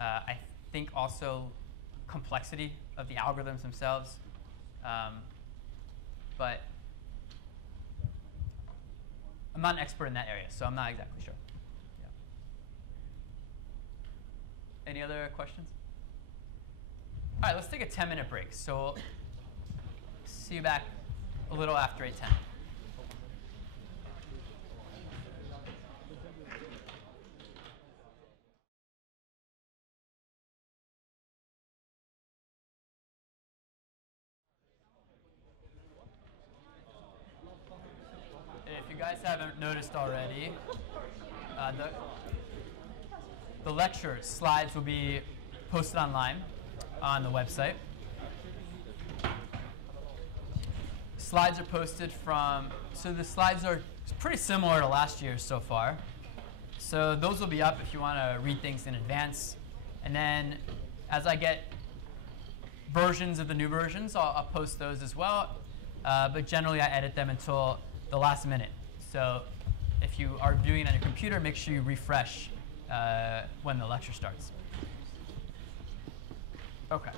I think also complexity of the algorithms themselves. But I'm not an expert in that area, so I'm not exactly sure. Yeah. Any other questions? All right, let's take a 10-minute break. So we'll see you back a little after 8:10. If you guys haven't noticed already, the lecture slides will be posted online on the website. Slides are posted from, so the slides are It's pretty similar to last year so far. So those will be up if you want to read things in advance. And then as I get versions of the new versions, I'll post those as well. But generally, I edit them until the last minute. So if you are doing it on your computer, make sure you refresh when the lecture starts. OK.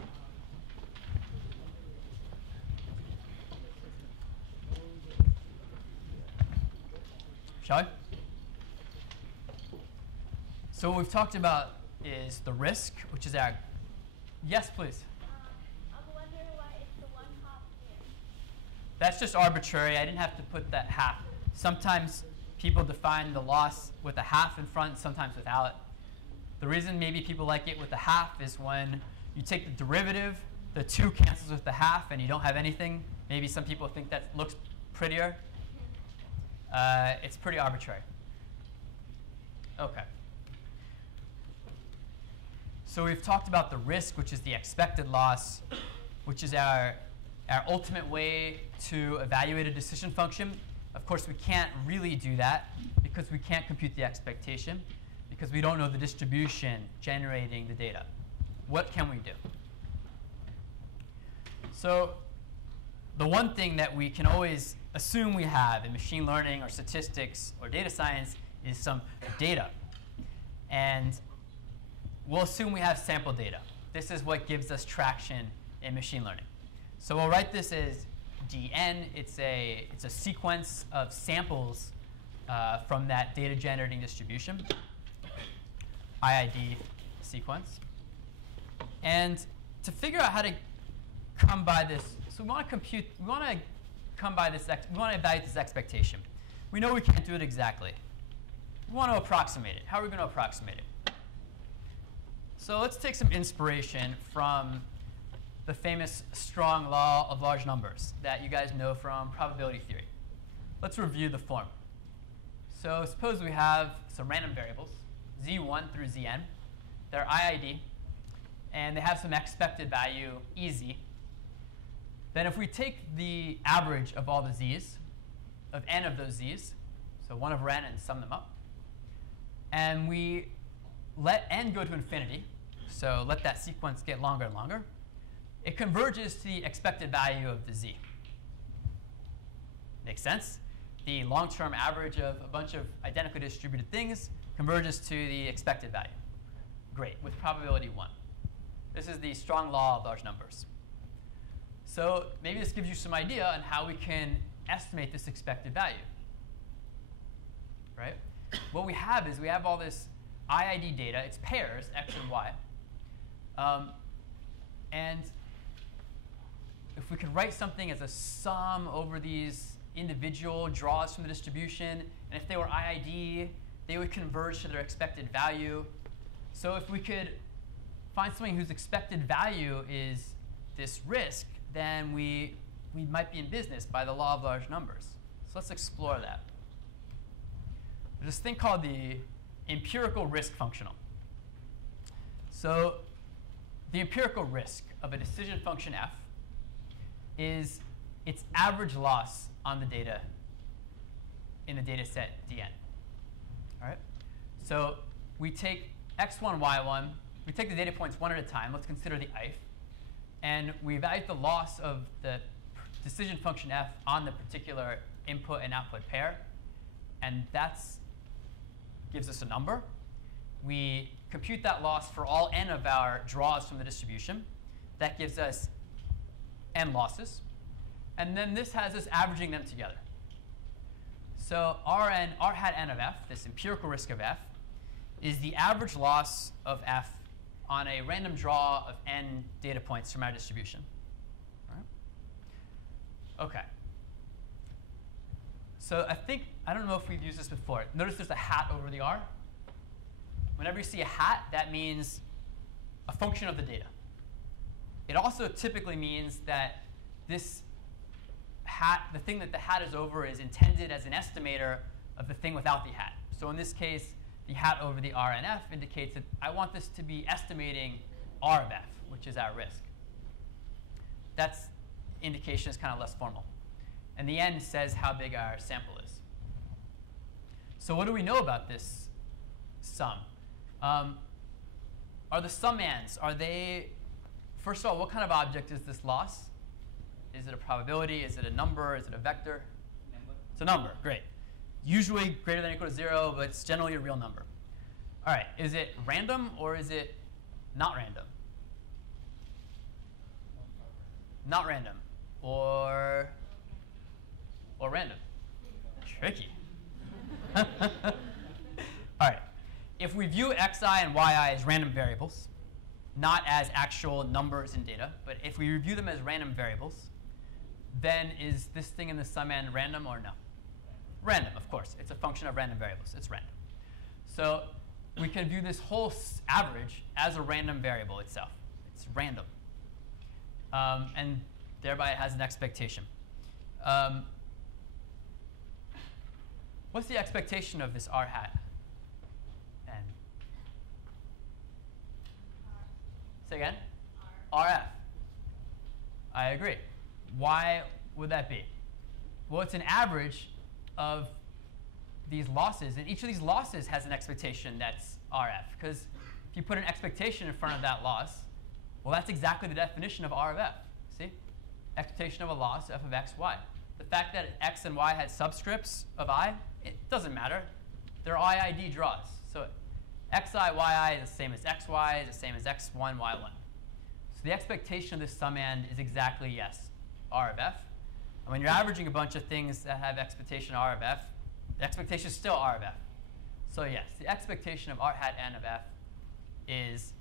Shall we? So what we've talked about is the risk, which is our... Yes, please. I'm wondering why it's the 1/2 here. That's just arbitrary. I didn't have to put that half. Sometimes people define the loss with a half in front, sometimes without. The reason maybe people like it with a half is when you take the derivative, the 2 cancels with the half, and you don't have anything. Maybe some people think that looks prettier. It's pretty arbitrary. OK. So we've talked about the risk, which is the expected loss, which is our ultimate way to evaluate a decision function. Of course, we can't really do that because we can't compute the expectation, because we don't know the distribution generating the data. What can we do? So the one thing that we can always assume we have in machine learning or statistics or data science is some data. And we'll assume we have sample data. This is what gives us traction in machine learning. So we'll write this as dn. It's a sequence of samples from that data generating distribution, IID sequence. And to figure out how to come by this, so we want to evaluate this expectation. We know we can't do it exactly. We want to approximate it. How are we going to approximate it? So let's take some inspiration from the famous strong law of large numbers that you guys know from probability theory. Let's review the form. So suppose we have some random variables, z1 through zn. They're IID, and they have some expected value, ez. Then if we take the average of all the z's, of n of those z's, so 1 over n, and sum them up, and we let n go to infinity, so let that sequence get longer and longer, it converges to the expected value of the z. Makes sense? The long-term average of a bunch of identically distributed things converges to the expected value. Great, with probability 1. This is the strong law of large numbers. So maybe this gives you some idea on how we can estimate this expected value. Right? What we have is we have all this IID data. It's pairs, x and y. And if we could write something as a sum over these individual draws from the distribution, and if they were IID, they would converge to their expected value. So if we could find something whose expected value is this risk, then we might be in business by the law of large numbers. So let's explore that. There's this thing called the empirical risk functional. So the empirical risk of a decision function f is its average loss on the data in the data set dn. All right? So we take x1, y1. We take the data points one at a time. Let's consider the ith. And we evaluate the loss of the decision function f on the particular input and output pair. And that gives us a number. We compute that loss for all n of our draws from the distribution. That gives us n losses. And then this has us averaging them together. So r hat n of f, this empirical risk of f, is the average loss of f on a random draw of n data points from our distribution. All right? OK. So I don't know if we've used this before. Notice there's a hat over the r. Whenever you see a hat, that means a function of the data. It also typically means that this hat, the thing that the hat is over, is intended as an estimator of the thing without the hat. So in this case, the hat over the r and f indicates that I want this to be estimating r of f, which is our risk. That indication is kind of less formal. And the n says how big our sample is. So what do we know about this sum? Are the summands, are they, first of all, what kind of object is this loss? Is it a probability? Is it a number? Is it a vector? Number. It's a number, great. Usually greater than or equal to 0, but it's generally a real number. All right, is it random or is it not random? Not random. Or random. Tricky. All right. If we view xi and yi as random variables, not as actual numbers in data, but if we review them as random variables, then is this thing in the summand random or no? Random, of course. It's a function of random variables. It's random. So we can view this whole average as a random variable itself. It's random. And thereby it has an expectation. What's the expectation of this r hat? N. Say again? RF. I agree. Why would that be? Well, it's an average of these losses, and each of these losses has an expectation that's RF. Because if you put an expectation in front of that loss, well, that's exactly the definition of R of F. See? Expectation of a loss, f of x, y. The fact that x and y had subscripts of I, it doesn't matter. They're IID draws. So xi, yi is the same as xy, is the same as x1, y1. So the expectation of this summand is exactly, yes, R of f. And when you're averaging a bunch of things that have expectation R of f, the expectation is still R of f. So yes, the expectation of r hat n of f is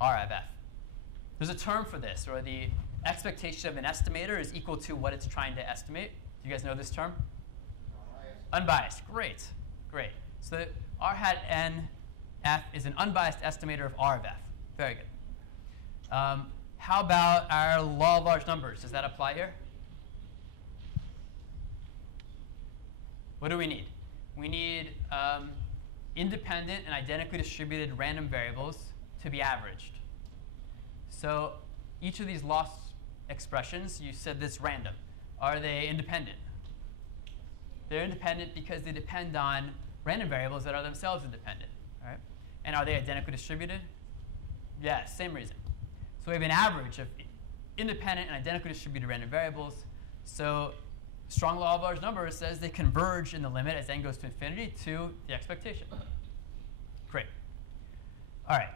R of f. There's a term for this, where the expectation of an estimator is equal to what it's trying to estimate. Do you guys know this term? Unbiased. Great. Great. So the r hat n f is an unbiased estimator of R of f. Very good. How about our law of large numbers? Does that apply here? What do we need? We need independent and identically distributed random variables to be averaged. So each of these loss expressions, you said this random. Are they independent? They're independent because they depend on random variables that are themselves independent. Right? And are they identically distributed? Yes, same reason. So we have an average of independent and identically distributed random variables. So strong law of large numbers says they converge in the limit as n goes to infinity to the expectation. Great. All right.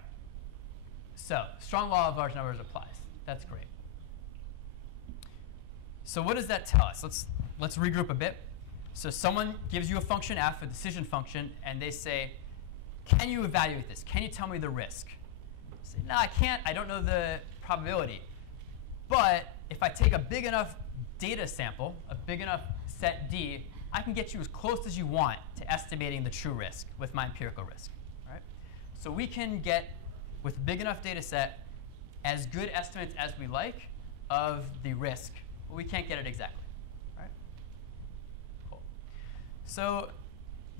So strong law of large numbers applies. That's great. So what does that tell us? Let's regroup a bit. So someone gives you a function f, a decision function, and they say, can you evaluate this? Can you tell me the risk? You say, no, I can't. I don't know the probability. But if I take a big enough data sample, a big enough set D, I can get you as close as you want to estimating the true risk with my empirical risk. Right? So we can get, with a big enough data set, as good estimates as we like of the risk. But we can't get it exactly. Right? Cool. So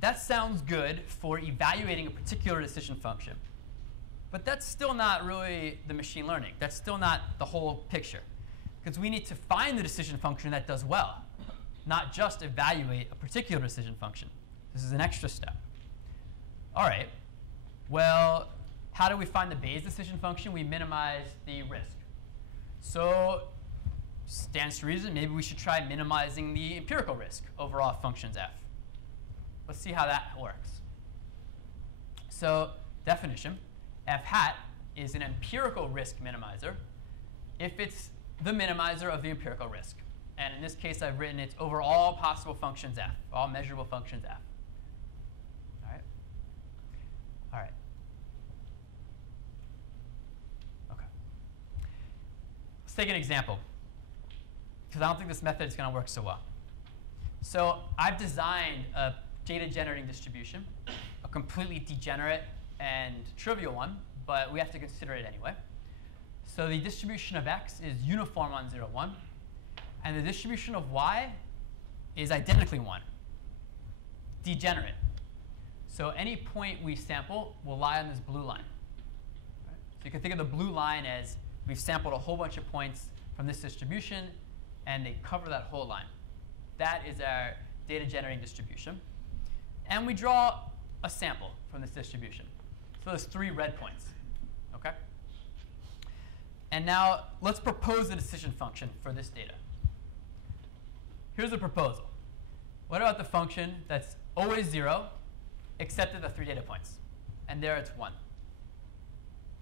that sounds good for evaluating a particular decision function. But that's still not really the machine learning. That's still not the whole picture. Because we need to find the decision function that does well, not just evaluate a particular decision function. This is an extra step. All right. Well, how do we find the Bayes decision function? We minimize the risk. So stands to reason, maybe we should try minimizing the empirical risk over all functions f. Let's see how that works. So definition, f hat is an empirical risk minimizer if it's the minimizer of the empirical risk. And in this case, I've written it over all possible functions f, all measurable functions f. All right? All right. OK. Let's take an example, because I don't think this method is going to work so well. So I've designed a data generating distribution, a completely degenerate and trivial one, but we have to consider it anyway. So the distribution of x is uniform on 0, 1. And the distribution of y is identically 1, degenerate. So any point we sample will lie on this blue line. Right? So you can think of the blue line as we've sampled a whole bunch of points from this distribution, and they cover that whole line. That is our data generating distribution. And we draw a sample from this distribution. So there's 3 red points. Okay? And now let's propose a decision function for this data. Here's the proposal. What about the function that's always 0, except at the 3 data points? And there it's 1.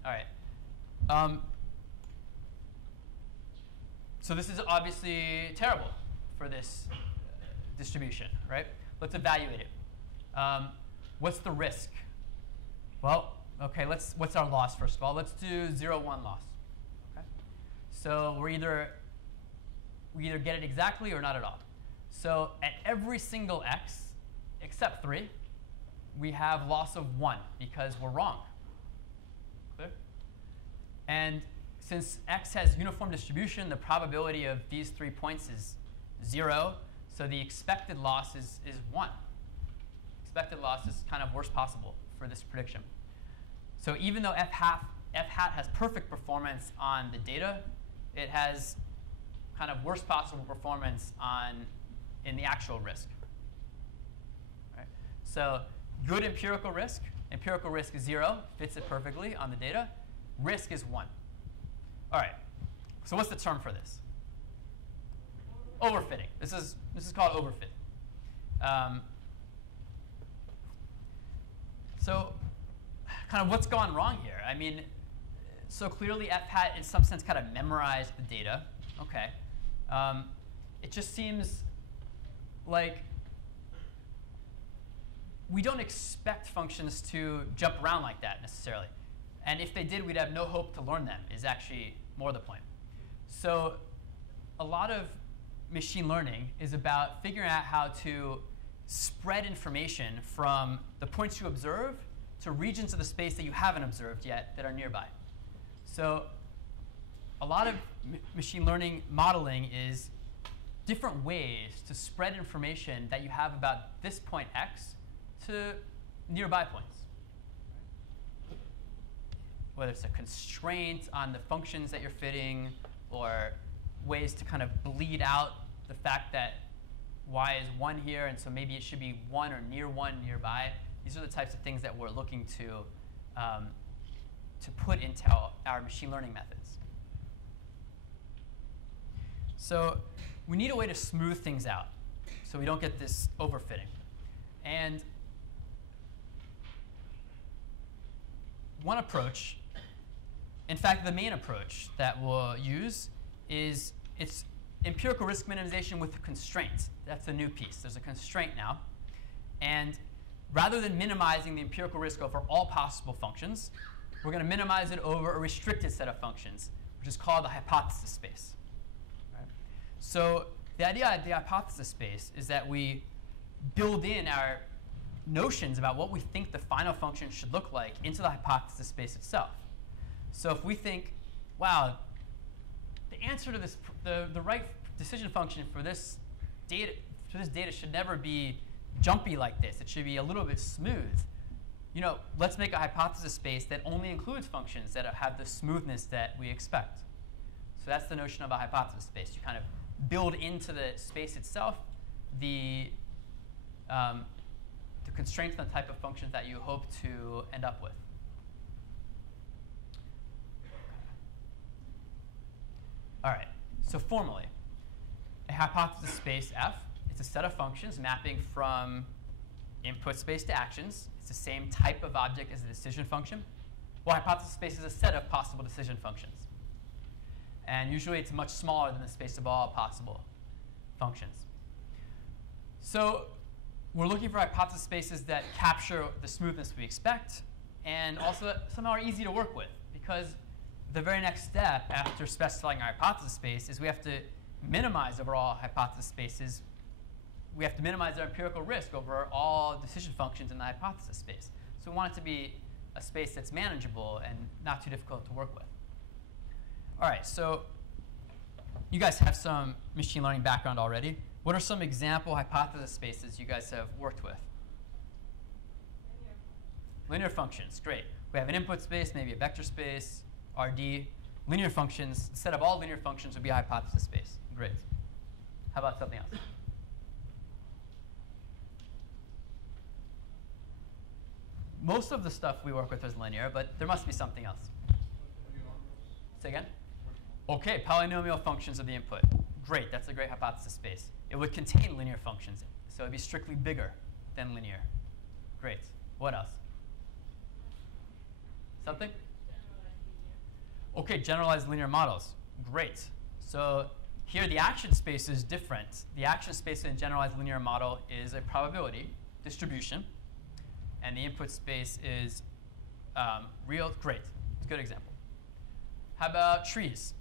All right. So this is obviously terrible for this distribution, right? Let's evaluate it. What's the risk? Well, okay, what's our loss, first of all? Let's do 0, 1 loss. Okay? So we either get it exactly or not at all. So at every single x, except 3, we have loss of 1 because we're wrong. Clear? And since x has uniform distribution, the probability of these 3 points is 0. So the expected loss is 1. Expected loss is kind of worst possible for this prediction. So even though f hat has perfect performance on the data, it has kind of worst possible performance in the actual risk. Right? So good empirical risk is 0, fits it perfectly on the data. Risk is 1. All right. So what's the term for this? Overfitting. This is called overfitting. So kind of what's gone wrong here? I mean, so clearly f hat in some sense kind of memorized the data. Okay. It just seems like we don't expect functions to jump around like that necessarily. And if they did, we'd have no hope to learn them, is actually more the point. So a lot of machine learning is about figuring out how to spread information from the points you observe to regions of the space that you haven't observed yet that are nearby. So a lot of machine learning modeling is different ways to spread information that you have about this point x to nearby points. Whether it's a constraint on the functions that you're fitting, or ways to kind of bleed out the fact that y is 1 here, and so maybe it should be 1 or near 1 nearby. These are the types of things that we're looking to put into our machine learning methods. So we need a way to smooth things out so we don't get this overfitting. And one approach, in fact, the main approach that we'll use is it's empirical risk minimization with a constraint. That's a new piece. There's a constraint now. And rather than minimizing the empirical risk over all possible functions, we're going to minimize it over a restricted set of functions, which is called the hypothesis space. Right? So the idea of the hypothesis space is that we build in our notions about what we think the final function should look like into the hypothesis space itself. So if we think, wow, the answer to this, the right decision function for this data should never be jumpy like this. It should be a little bit smooth. You know, let's make a hypothesis space that only includes functions that have the smoothness that we expect. So that's the notion of a hypothesis space. You kind of build into the space itself the constraints on the type of functions that you hope to end up with. All right, so formally, a hypothesis space F, it's a set of functions mapping from input space to actions. It's the same type of object as a decision function. Well, hypothesis space is a set of possible decision functions. And usually it's much smaller than the space of all possible functions. So we're looking for hypothesis spaces that capture the smoothness we expect and also that somehow are easy to work with, because the very next step after specifying our hypothesis space is we have to minimize overall hypothesis spaces. We have to minimize our empirical risk over all decision functions in the hypothesis space. So we want it to be a space that's manageable and not too difficult to work with. All right, so you guys have some machine learning background already. What are some example hypothesis spaces you guys have worked with? Linear functions, great. We have an input space, maybe a vector space, RD. Linear functions, the set of all linear functions would be a hypothesis space. Great. How about something else? Most of the stuff we work with is linear, but there must be something else. Say again? Okay, polynomial functions of the input. Great, that's a great hypothesis space. It would contain linear functions, so it'd be strictly bigger than linear. Great. What else? Something? Okay, generalized linear models. Great. So here the action space is different. The action space in a generalized linear model is a probability distribution, and the input space is real. Great. It's a good example. How about trees?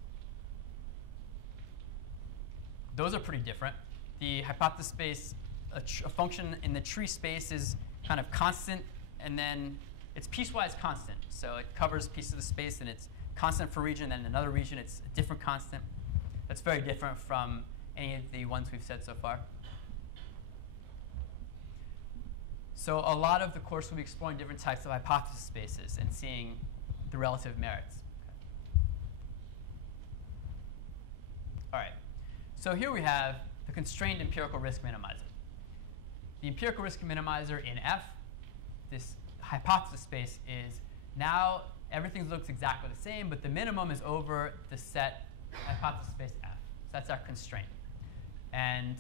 Those are pretty different. The hypothesis space, a function in the tree space is kind of constant, and then it's piecewise constant. So it covers pieces of the space, and it's constant for a region, and in another region it's a different constant. That's very different from any of the ones we've said so far. So a lot of the course will be exploring different types of hypothesis spaces and seeing the relative merits. All right. So here we have the constrained empirical risk minimizer. The empirical risk minimizer in F, this hypothesis space, is now everything looks exactly the same, but the minimum is over the set hypothesis space F. So that's our constraint. And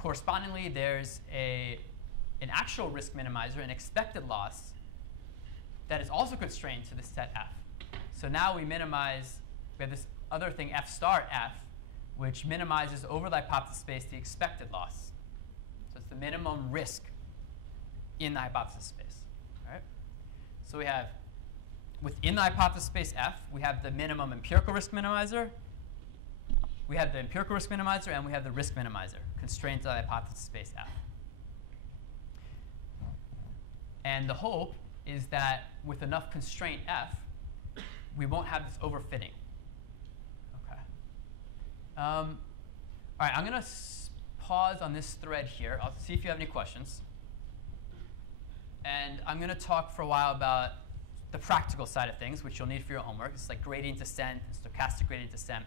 correspondingly, there's an actual risk minimizer, an expected loss, that is also constrained to the set F. So now we minimize, we have this other thing, F star F, which minimizes over the hypothesis space the expected loss. So it's the minimum risk in the hypothesis space. All right? So we have, within the hypothesis space F, we have the minimum empirical risk minimizer, we have the empirical risk minimizer, and we have the risk minimizer constrained to the hypothesis space F. And the hope is that with enough constraint F, we won't have this overfitting. Okay. All right, I'm going to pause on this thread here. I'll see if you have any questions. And I'm going to talk for a while about the practical side of things, which you'll need for your homework. It's like gradient descent and stochastic gradient descent.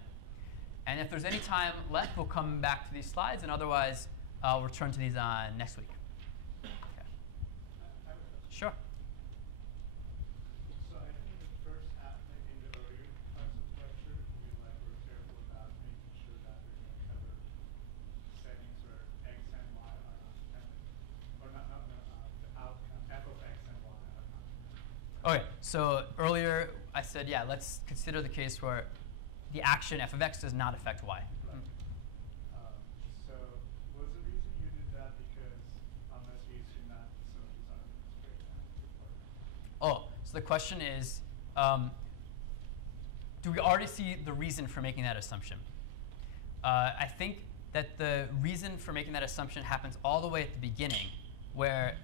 And if there's any time left, we'll come back to these slides. And otherwise, I'll return to these next week. Okay. Sure. So I think the first half, like in the earlier parts of the lecture, we were careful about making sure that we're going to cover settings where x and y are not dependent, or not the outcome, f of x and y are not dependent. OK, so earlier I said, yeah, let's consider the case where the action f of x does not affect y. Right. So was the reason you did that because unless we assume that some of these arguments break down? Oh, so the question is, do we already see the reason for making that assumption? I think that the reason for making that assumption happens all the way at the beginning, where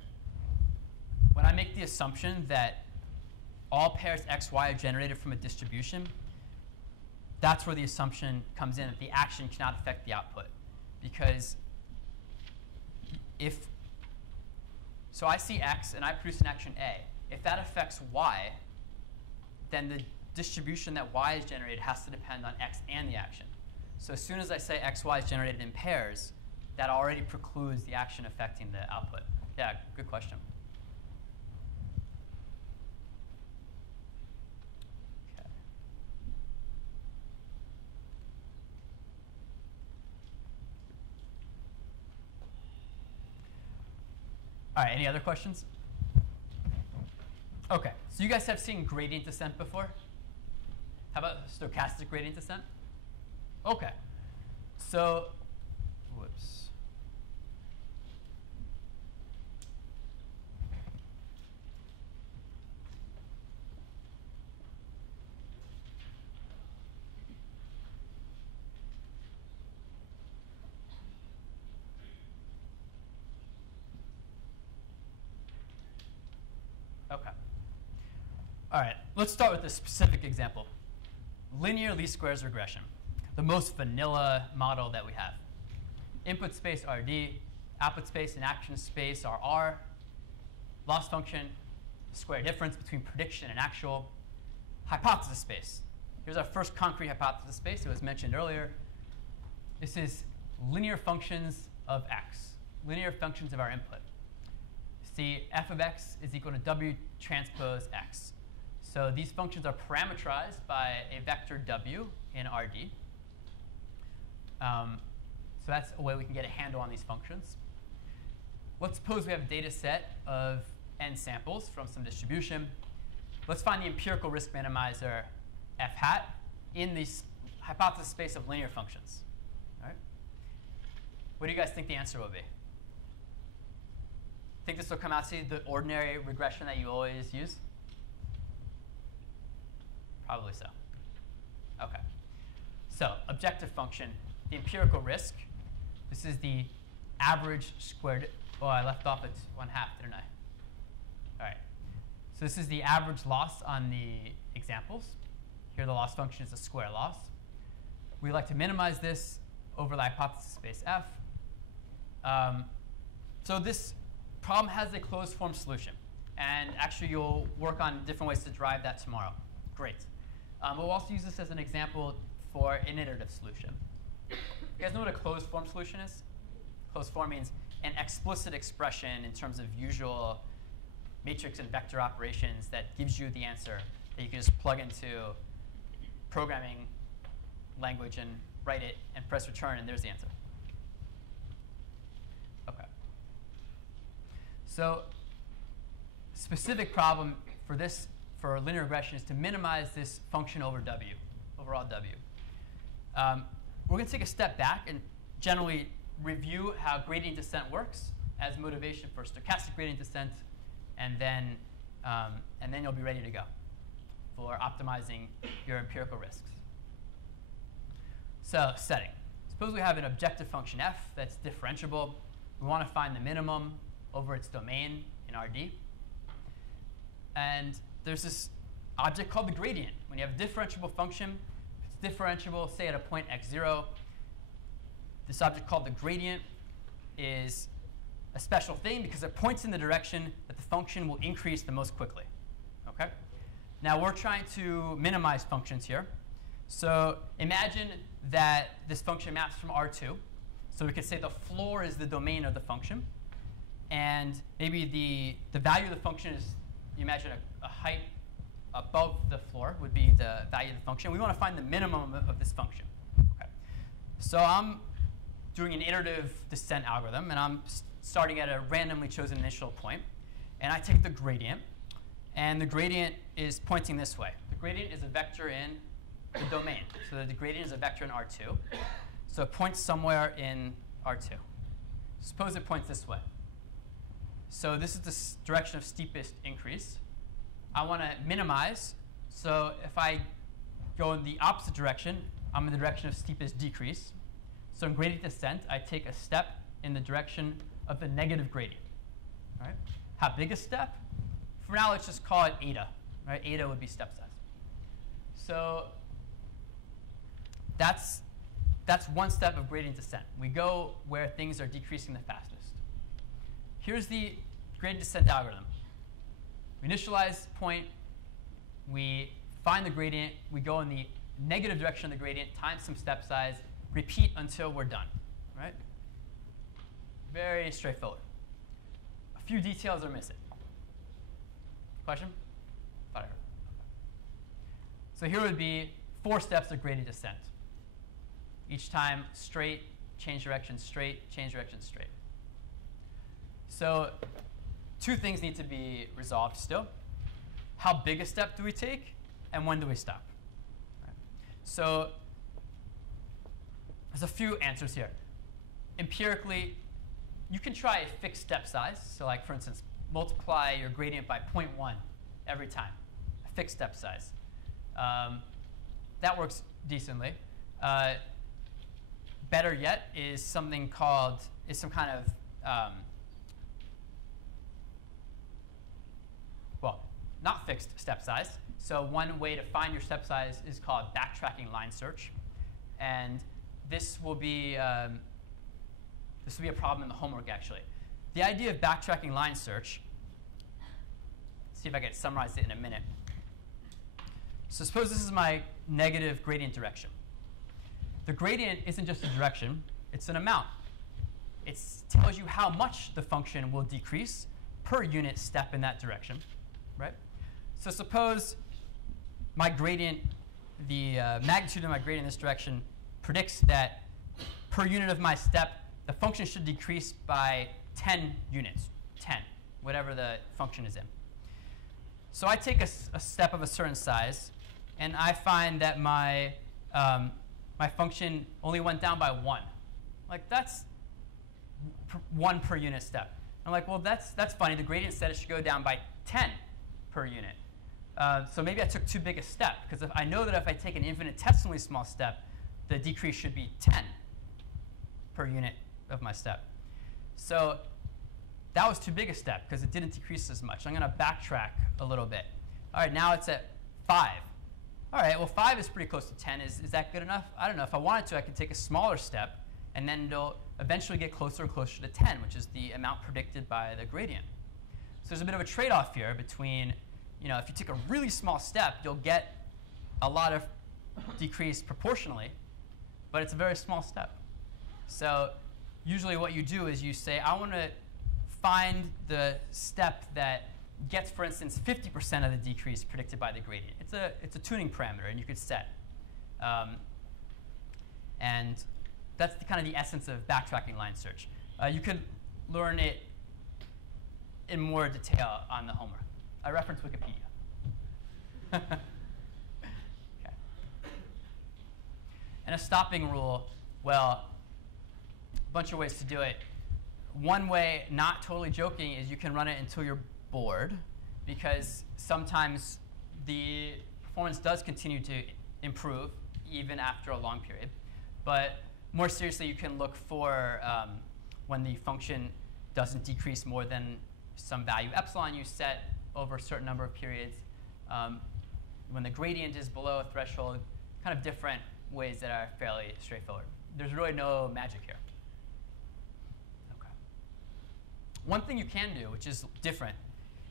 when I make the assumption that all pairs x, y are generated from a distribution, that's where the assumption comes in, that the action cannot affect the output. Because so I see x and I produce an action A. If that affects y, then the distribution that y is generated has to depend on x and the action. So as soon as I say x, y is generated in pairs, that already precludes the action affecting the output. Yeah, good question. All right, any other questions? OK, so you guys have seen gradient descent before? How about stochastic gradient descent? OK, so, whoops. OK. All right, let's start with a specific example. Linear least squares regression, the most vanilla model that we have. Input space RD, output space and action space are R. Loss function, square difference between prediction and actual. Hypothesis space. Here's our first concrete hypothesis space. It was mentioned earlier. This is linear functions of x, linear functions of our input. see f of x is equal to w transpose x. So these functions are parameterized by a vector w in Rd. So that's a way we can get a handle on these functions. Let's suppose we have a data set of n samples from some distribution. Let's find the empirical risk minimizer f hat in the hypothesis space of linear functions. All right? What do you guys think the answer will be? Think this will come out to the ordinary regression that you always use? Probably so. OK. So objective function, the empirical risk. This is the average squared. Oh, I left off at 1/2, didn't I? All right. So this is the average loss on the examples. Here the loss function is a square loss. We like to minimize this over the hypothesis space F. So this problem has a closed form solution. And actually, you'll work on different ways to derive that tomorrow. Great. We'll also use this as an example for an iterative solution. You guys know what a closed form solution is? Closed form means an explicit expression in terms of usual matrix and vector operations that gives you the answer that you can just plug into programming language and write it and press return, and there's the answer. OK. So specific problem for this, for linear regression, is to minimize this function over w, overall w. We're going to take a step back and generally review how gradient descent works as motivation for stochastic gradient descent, and then you'll be ready to go for optimizing your empirical risks. So setting. Suppose we have an objective function f that's differentiable. We want to find the minimum over its domain in Rd. And there's this object called the gradient. When you have a differentiable function, it's differentiable, say, at a point x0. This object called the gradient is a special thing because it points in the direction that the function will increase the most quickly. Okay? Now, we're trying to minimize functions here. So imagine that this function maps from R2. So we could say the floor is the domain of the function. And maybe the value of the function is, you imagine a height above the floor would be the value of the function. We want to find the minimum of this function. Okay. So I'm doing an iterative descent algorithm, and I'm starting at a randomly chosen initial point. And I take the gradient, and the gradient is pointing this way. The gradient is a vector in the domain. So the gradient is a vector in R2. So it points somewhere in R2. Suppose it points this way. So this is the direction of steepest increase. I want to minimize. So if I go in the opposite direction, I'm in the direction of steepest decrease. So in gradient descent, I take a step in the direction of the negative gradient. All right? How big a step? For now, let's just call it eta. Right? Eta would be step size. So that's one step of gradient descent. We go where things are decreasing the fastest. Here's the gradient descent algorithm. We initialize point. We find the gradient. We go in the negative direction of the gradient times some step size. Repeat until we're done. Right? Very straightforward. A few details are missing. Question? Thought I heard. So here would be 4 steps of gradient descent. Each time straight, change direction, straight, change direction, straight. So 2 things need to be resolved still. How big a step do we take, and when do we stop? Right. So there's a few answers here. Empirically, you can try a fixed step size. So like, for instance, multiply your gradient by 0.1 every time, a fixed step size. That works decently. Better yet is something called, some kind of, well, not fixed step size. So one way to find your step size is called backtracking line search. And this will be a problem in the homework, actually. The idea of backtracking line search, let's see if I can summarize it in a minute. So suppose this is my negative gradient direction. The gradient isn't just a direction, it's an amount. It tells you how much the function will decrease per unit step in that direction, right? So suppose my gradient, the magnitude of my gradient in this direction predicts that per unit of my step, the function should decrease by 10 units, 10, whatever the function is in. So I take a step of a certain size, and I find that my function only went down by 1. Like, that's 1 per unit step. I'm like, well, that's funny. The gradient said it should go down by 10 per unit. So maybe I took too big a step, because I know that if I take an infinitesimally small step, the decrease should be 10 per unit of my step. So that was too big a step, because it didn't decrease as much. I'm going to backtrack a little bit. All right, now it's at 5. All right, well, 5 is pretty close to 10. Is that good enough? I don't know. If I wanted to, I could take a smaller step, and then it'll eventually get closer and closer to 10, which is the amount predicted by the gradient. So there's a bit of a trade-off here between, if you take a really small step, you'll get a lot of decrease proportionally, but it's a very small step. So usually what you do is you say, I want to find the step that gets, for instance, 50% of the decrease predicted by the gradient. It's a tuning parameter, and you could set. And that's kind of the essence of backtracking line search. You could learn it in more detail on the homework. I reference Wikipedia. Okay. And a stopping rule, well, a bunch of ways to do it. One way, not totally joking, is you can run it until you're bored, because sometimes the performance does continue to improve even after a long period. But more seriously, you can look for when the function doesn't decrease more than some value epsilon you set over a certain number of periods. When the gradient is below a threshold, kind of different ways that are fairly straightforward. There's really no magic here. Okay. One thing you can do, which is different,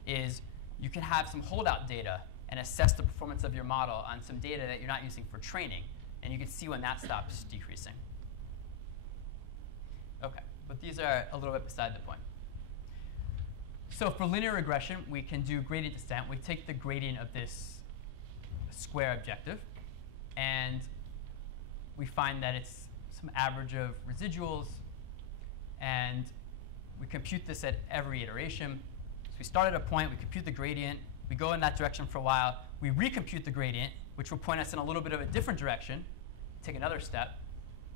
is you can have some holdout data and assess the performance of your model on some data that you're not using for training. And you can see when that stops decreasing. OK, but these are a little bit beside the point. So for linear regression, we can do gradient descent. We take the gradient of this square objective, and we find that it's some average of residuals. And we compute this at every iteration. So we start at a point, we compute the gradient, we go in that direction for a while, we recompute the gradient, which will point us in a little bit of a different direction, take another step,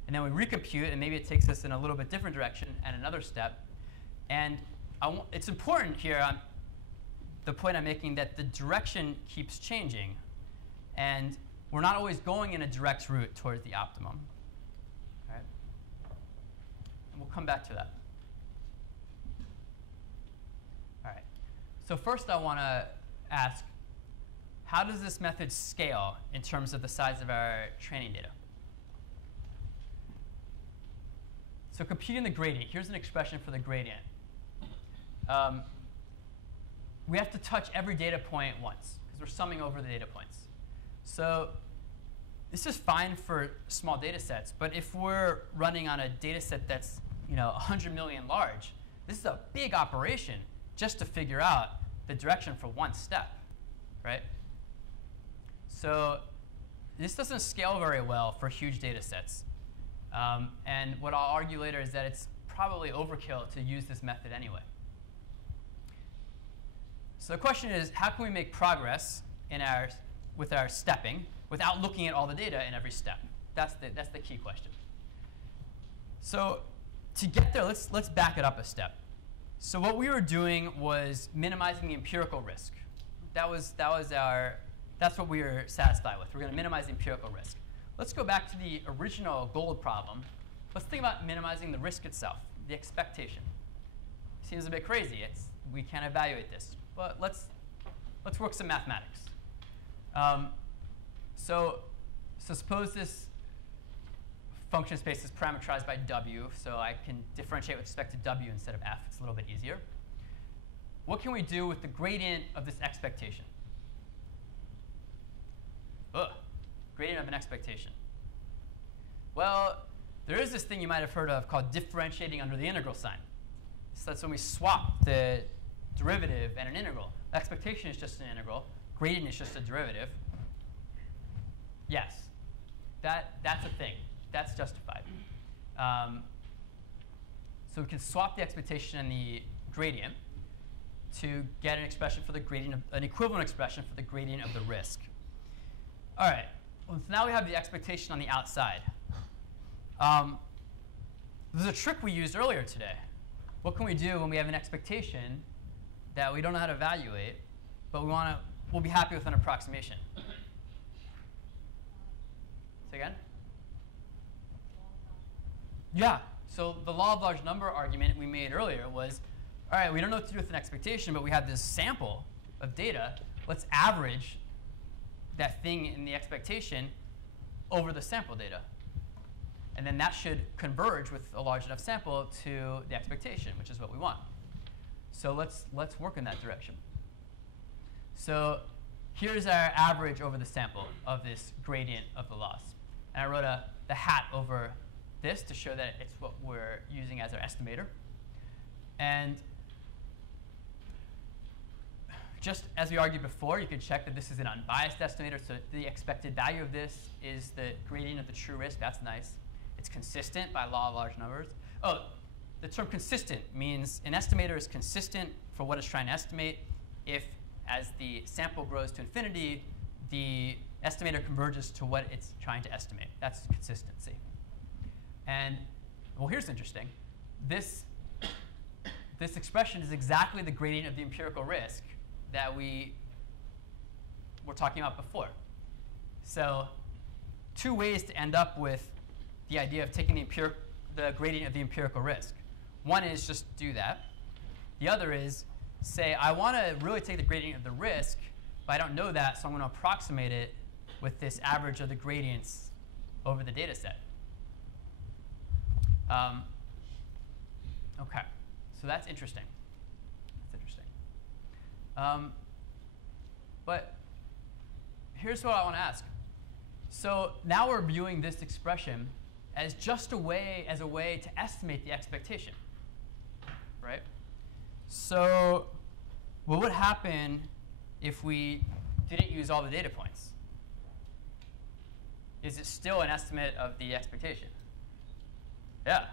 and then we recompute, and maybe it takes us in a little bit different direction and another step. And it's important here, the point I'm making, that the direction keeps changing, and we're not always going in a direct route towards the optimum. All right? And we'll come back to that. All right. So first I want to ask, how does this method scale in terms of the size of our training data? So computing the gradient, here's an expression for the gradient. We have to touch every data point once, because we're summing over the data points. So this is fine for small data sets, but if we're running on a data set that's 100 million large, this is a big operation just to figure out the direction for one step, right? So this doesn't scale very well for huge data sets. And what I'll argue later is that it's probably overkill to use this method anyway. So the question is, how can we make progress with our stepping without looking at all the data in every step? That's the key question. So to get there, let's back it up a step. So what we were doing was minimizing the empirical risk. That's what we were satisfied with. We're going to minimize the empirical risk. Let's go back to the original gold problem. Let's think about minimizing the risk itself, the expectation. Seems a bit crazy. We can't evaluate this. But let's work some mathematics. So suppose this function space is parameterized by w, so I can differentiate with respect to w instead of f. It's a little bit easier. What can we do with the gradient of this expectation? Gradient of an expectation. Well, there is this thing you might have heard of called differentiating under the integral sign. So that's when we swap the derivative and an integral. Expectation is just an integral. Gradient is just a derivative. Yes, that's a thing. That's justified. So we can swap the expectation and the gradient to get an expression for the gradient, an equivalent expression for the gradient of the risk. All right. Well, so now we have the expectation on the outside. There's a trick we used earlier today. What can we do when we have an expectation that we don't know how to evaluate, but we'll be happy with an approximation? Say again? Yeah. So the law of large number argument we made earlier was, all right, we don't know what to do with an expectation, but we have this sample of data. Let's average that thing in the expectation over the sample data. And then that should converge with a large enough sample to the expectation, which is what we want. So let's work in that direction. So here's our average over the sample of this gradient of the loss. And I wrote the hat over this to show that it's what we're using as our estimator. And just as we argued before, you can check that this is an unbiased estimator. So the expected value of this is the gradient of the true risk. That's nice. It's consistent by law of large numbers. Oh, the term consistent means an estimator is consistent for what it's trying to estimate if, as the sample grows to infinity, the estimator converges to what it's trying to estimate. That's consistency. And, well, here's interesting. This expression is exactly the gradient of the empirical risk that we were talking about before. So 2 ways to end up with the idea of taking the gradient of the empirical risk. One is just do that. The other is say, I want to really take the gradient of the risk, but I don't know that, so I'm going to approximate it with this average of the gradients over the data set. OK, so that's interesting. That's interesting. But here's what I want to ask. So now we're viewing this expression as just a way to estimate the expectation, right? So what would happen if we didn't use all the data points? Is it still an estimate of the expectation? Yeah.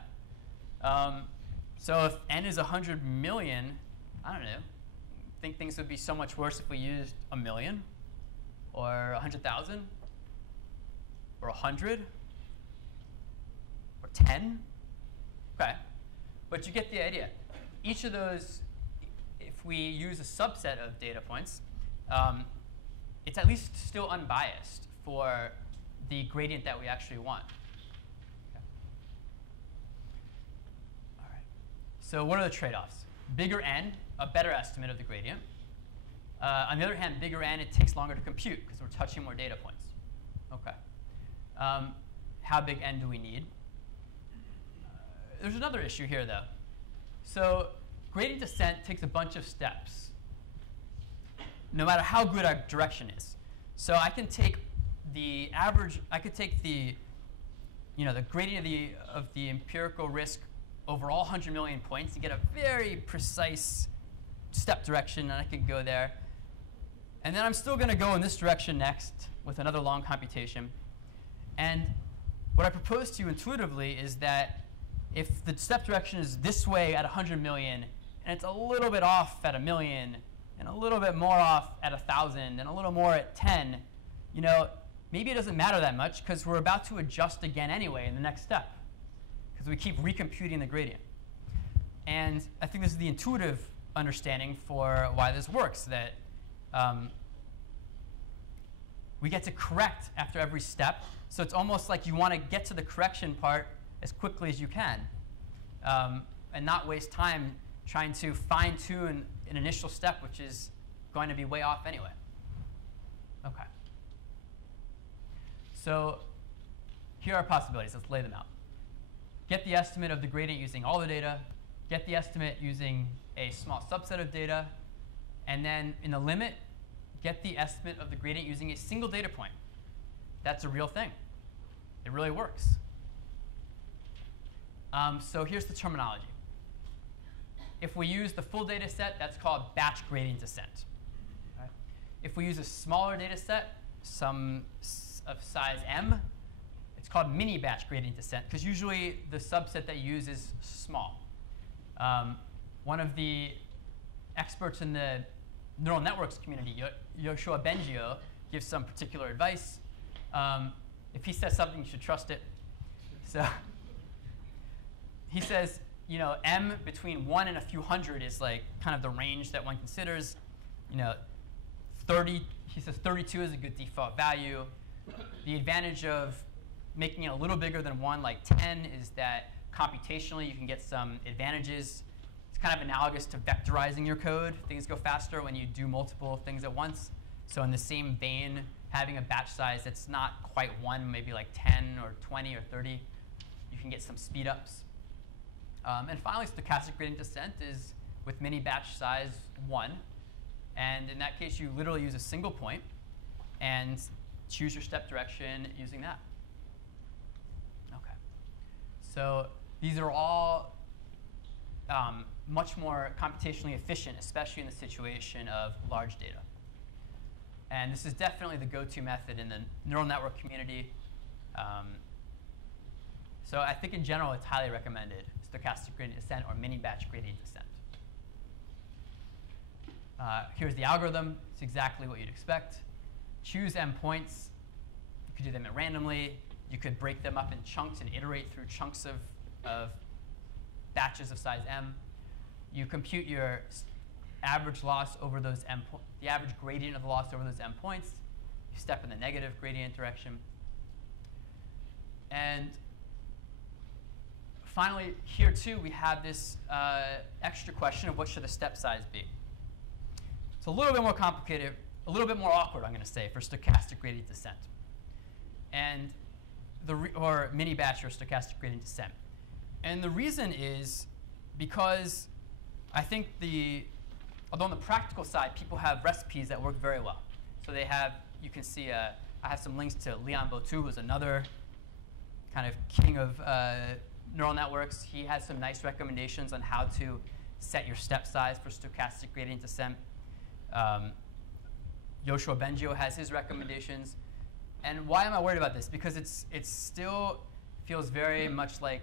So if n is 100 million, I don't know, I think things would be so much worse if we used 1 million or 100,000 or 100 or 10. OK. But you get the idea. Each of those, if we use a subset of data points, it's at least still unbiased for the gradient that we actually want. Okay. All right. So what are the trade-offs? Bigger n, a better estimate of the gradient. On the other hand, bigger n, it takes longer to compute because we're touching more data points. OK. How big n do we need? There's another issue here, though. So gradient descent takes a bunch of steps, no matter how good our direction is. So I can take the average. I could take the gradient of the empirical risk over all 100 million points and get a very precise step direction, and I could go there. And then I'm still going to go in this direction next with another long computation. And what I propose to you intuitively is that if the step direction is this way at 100 million, and it's a little bit off at 1 million, and a little bit more off at 1,000, and a little more at 10, maybe it doesn't matter that much because we're about to adjust again anyway in the next step because we keep recomputing the gradient. And I think this is the intuitive understanding for why this works, that we get to correct after every step. So it's almost like you want to get to the correction part as quickly as you can and not waste time trying to fine-tune an initial step, which is going to be way off anyway. OK. So here are possibilities. Let's lay them out. Get the estimate of the gradient using all the data. Get the estimate using a small subset of data. And then in the limit, get the estimate of the gradient using a single data point. That's a real thing. It really works. So here's the terminology. If we use the full data set, that's called batch gradient descent. Right? If we use a smaller data set, some of size m, it's called mini batch gradient descent, because usually the subset that you use is small. One of the experts in the neural networks community, Yoshua Bengio, gives some particular advice. If he says something, you should trust it. So he says, m between 1 and a few hundred is like kind of the range that one considers. 30, he says 32 is a good default value. The advantage of making it a little bigger than 1, like 10, is that computationally you can get some advantages. It's kind of analogous to vectorizing your code. Things go faster when you do multiple things at once. So in the same vein, having a batch size that's not quite 1, maybe like 10 or 20 or 30, you can get some speed ups. And finally, stochastic gradient descent is with mini batch size 1. And in that case, you literally use a single point and choose your step direction using that. OK. So these are all much more computationally efficient, especially in the situation of large data. And this is definitely the go-to method in the neural network community. So I think in general, it's highly recommended, stochastic gradient descent or mini batch gradient descent. Here's the algorithm. It's exactly what you'd expect. Choose m points. You could do them randomly. You could break them up in chunks and iterate through chunks of batches of size m. You compute your average loss over those m points, the average gradient of the loss over those m points. You step in the negative gradient direction. And finally, here too, we have this extra question of what should the step size be. It's a little bit more complicated, a little bit more awkward, I'm going to say, for stochastic gradient descent, and or mini batch or stochastic gradient descent. And the reason is because I think although on the practical side, people have recipes that work very well. So they have, you can see, I have some links to Leon Botu, who's another kind of king of neural networks. He has some nice recommendations on how to set your step size for stochastic gradient descent. Yoshua Bengio has his recommendations. And why am I worried about this? Because it still feels very much like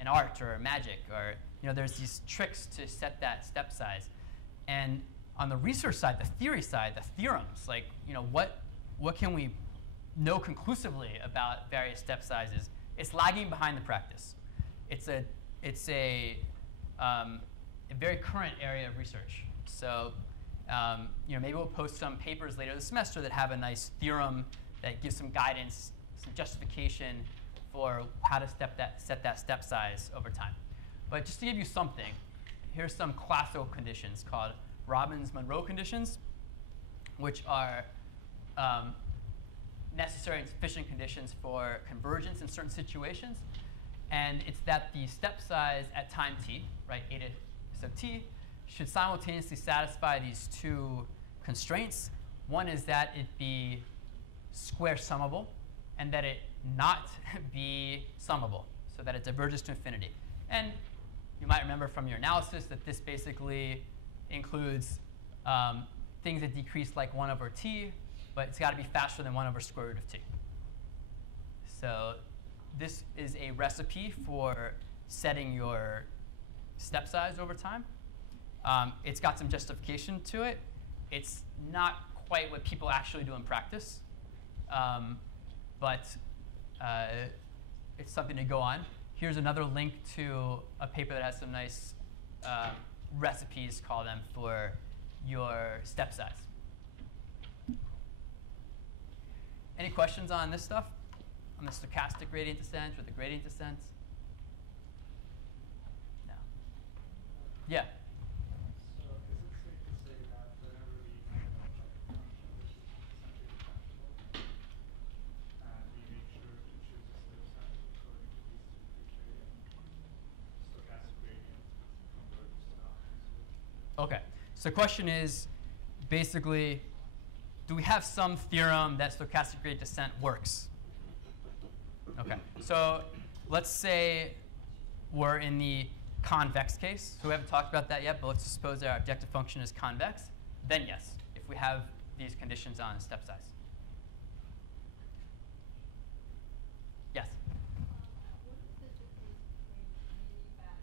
an art or magic, or there's these tricks to set that step size. And on the research side, the theory side, the theorems, like what can we know conclusively about various step sizes? It's lagging behind the practice. It's a very current area of research. So maybe we'll post some papers later this semester that have a nice theorem that gives some guidance, some justification for how to set that step size over time. But just to give you something, here's some classical conditions called Robbins-Monroe conditions, which are necessary and sufficient conditions for convergence in certain situations. And it's that the step size at time t, right, eta sub t, should simultaneously satisfy these two constraints. One is that it be square summable, and that it not be summable, so that it diverges to infinity. And you might remember from your analysis that this basically includes things that decrease like 1 over t, but it's got to be faster than 1 over square root of t. So this is a recipe for setting your step size over time. It's got some justification to it. It's not quite what people actually do in practice, but it's something to go on. Here's another link to a paper that has some nice recipes, call them, for your step size. Any questions on this stuff? On the stochastic gradient descent or the gradient descent? No. Yeah? So is it safe to say that whenever we find out like a function which is essentially differentiable, and we make sure to choose a step size according to these two criteria, stochastic gradient converges to the opposite? OK. So the question is, basically, do we have some theorem that stochastic gradient descent works? OK. So let's say we're in the convex case, so we haven't talked about that yet, but let's suppose our objective function is convex, then yes, if we have these conditions on step size. Yes? What is the difference between mini batch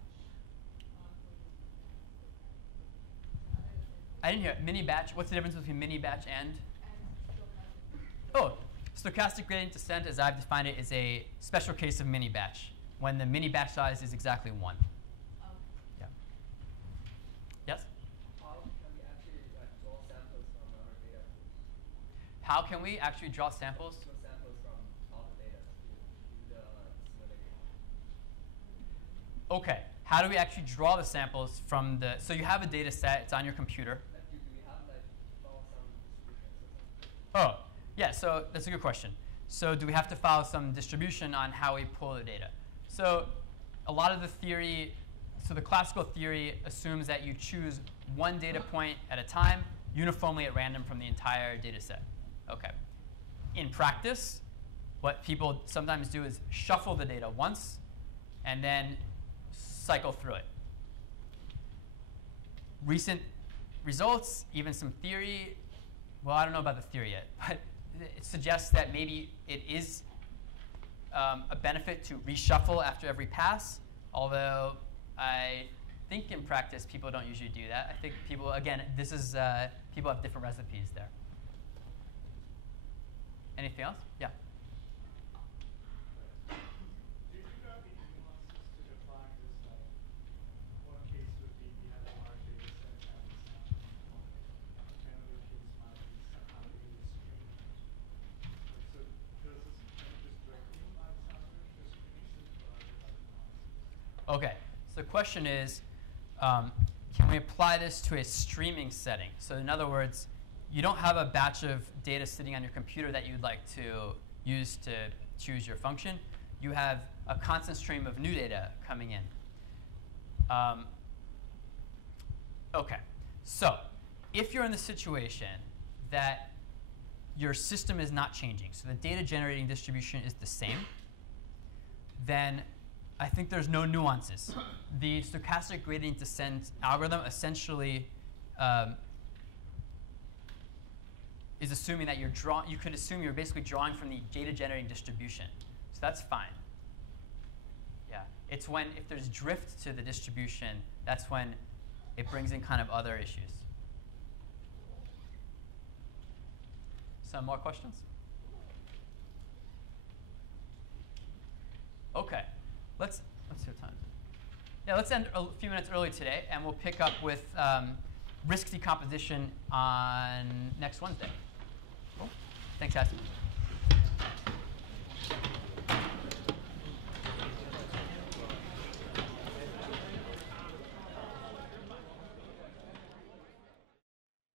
I didn't hear it. Mini batch. What's the difference between mini batch and? stochastic? Oh, stochastic gradient descent, as I've defined it, is a special case of mini batch, when the mini batch size is exactly 1. Yeah. Yes? How can we actually draw samples from our data? How can we actually draw samples? Draw samples from all the data to do the simulation. OK. How do we actually draw the samples from the? So you have a data set. It's on your computer. Like, do we have like follow some distributions or something? Oh, yeah. So that's a good question. So do we have to follow some distribution on how we pull the data? So a lot of the theory, so the classical theory assumes that you choose one data point at a time, uniformly at random from the entire data set. OK. In practice, what people sometimes do is shuffle the data once and then cycle through it. Recent results, even some theory, well, I don't know about the theory yet, but it suggests that maybe it is a benefit to reshuffle after every pass, although I think in practice people don't usually do that. I think people, again, this is, people have different recipes there. Anything else? Yeah. Do you think there are any nuances to define this? Like, one case would be we have a large data set and some another case might be somehow really streaming. So does this can it just directly imply some other discriminations or are there other nuances? OK. So the question is, can we apply this to a streaming setting? So in other words, you don't have a batch of data sitting on your computer that you'd like to use to choose your function. You have a constant stream of new data coming in. OK. So if you're in the situation that your system is not changing, so the data generating distribution is the same, then I think there's no nuances. The stochastic gradient descent algorithm essentially is assuming that you could assume you're basically drawing from the data generating distribution. So that's fine. Yeah. It's when, if there's drift to the distribution, that's when it brings in kind of other issues. Some more questions? OK. Let's see what time is it. Yeah, let's end a few minutes early today, and we'll pick up with risk decomposition on next Wednesday. Cool. Thanks, guys.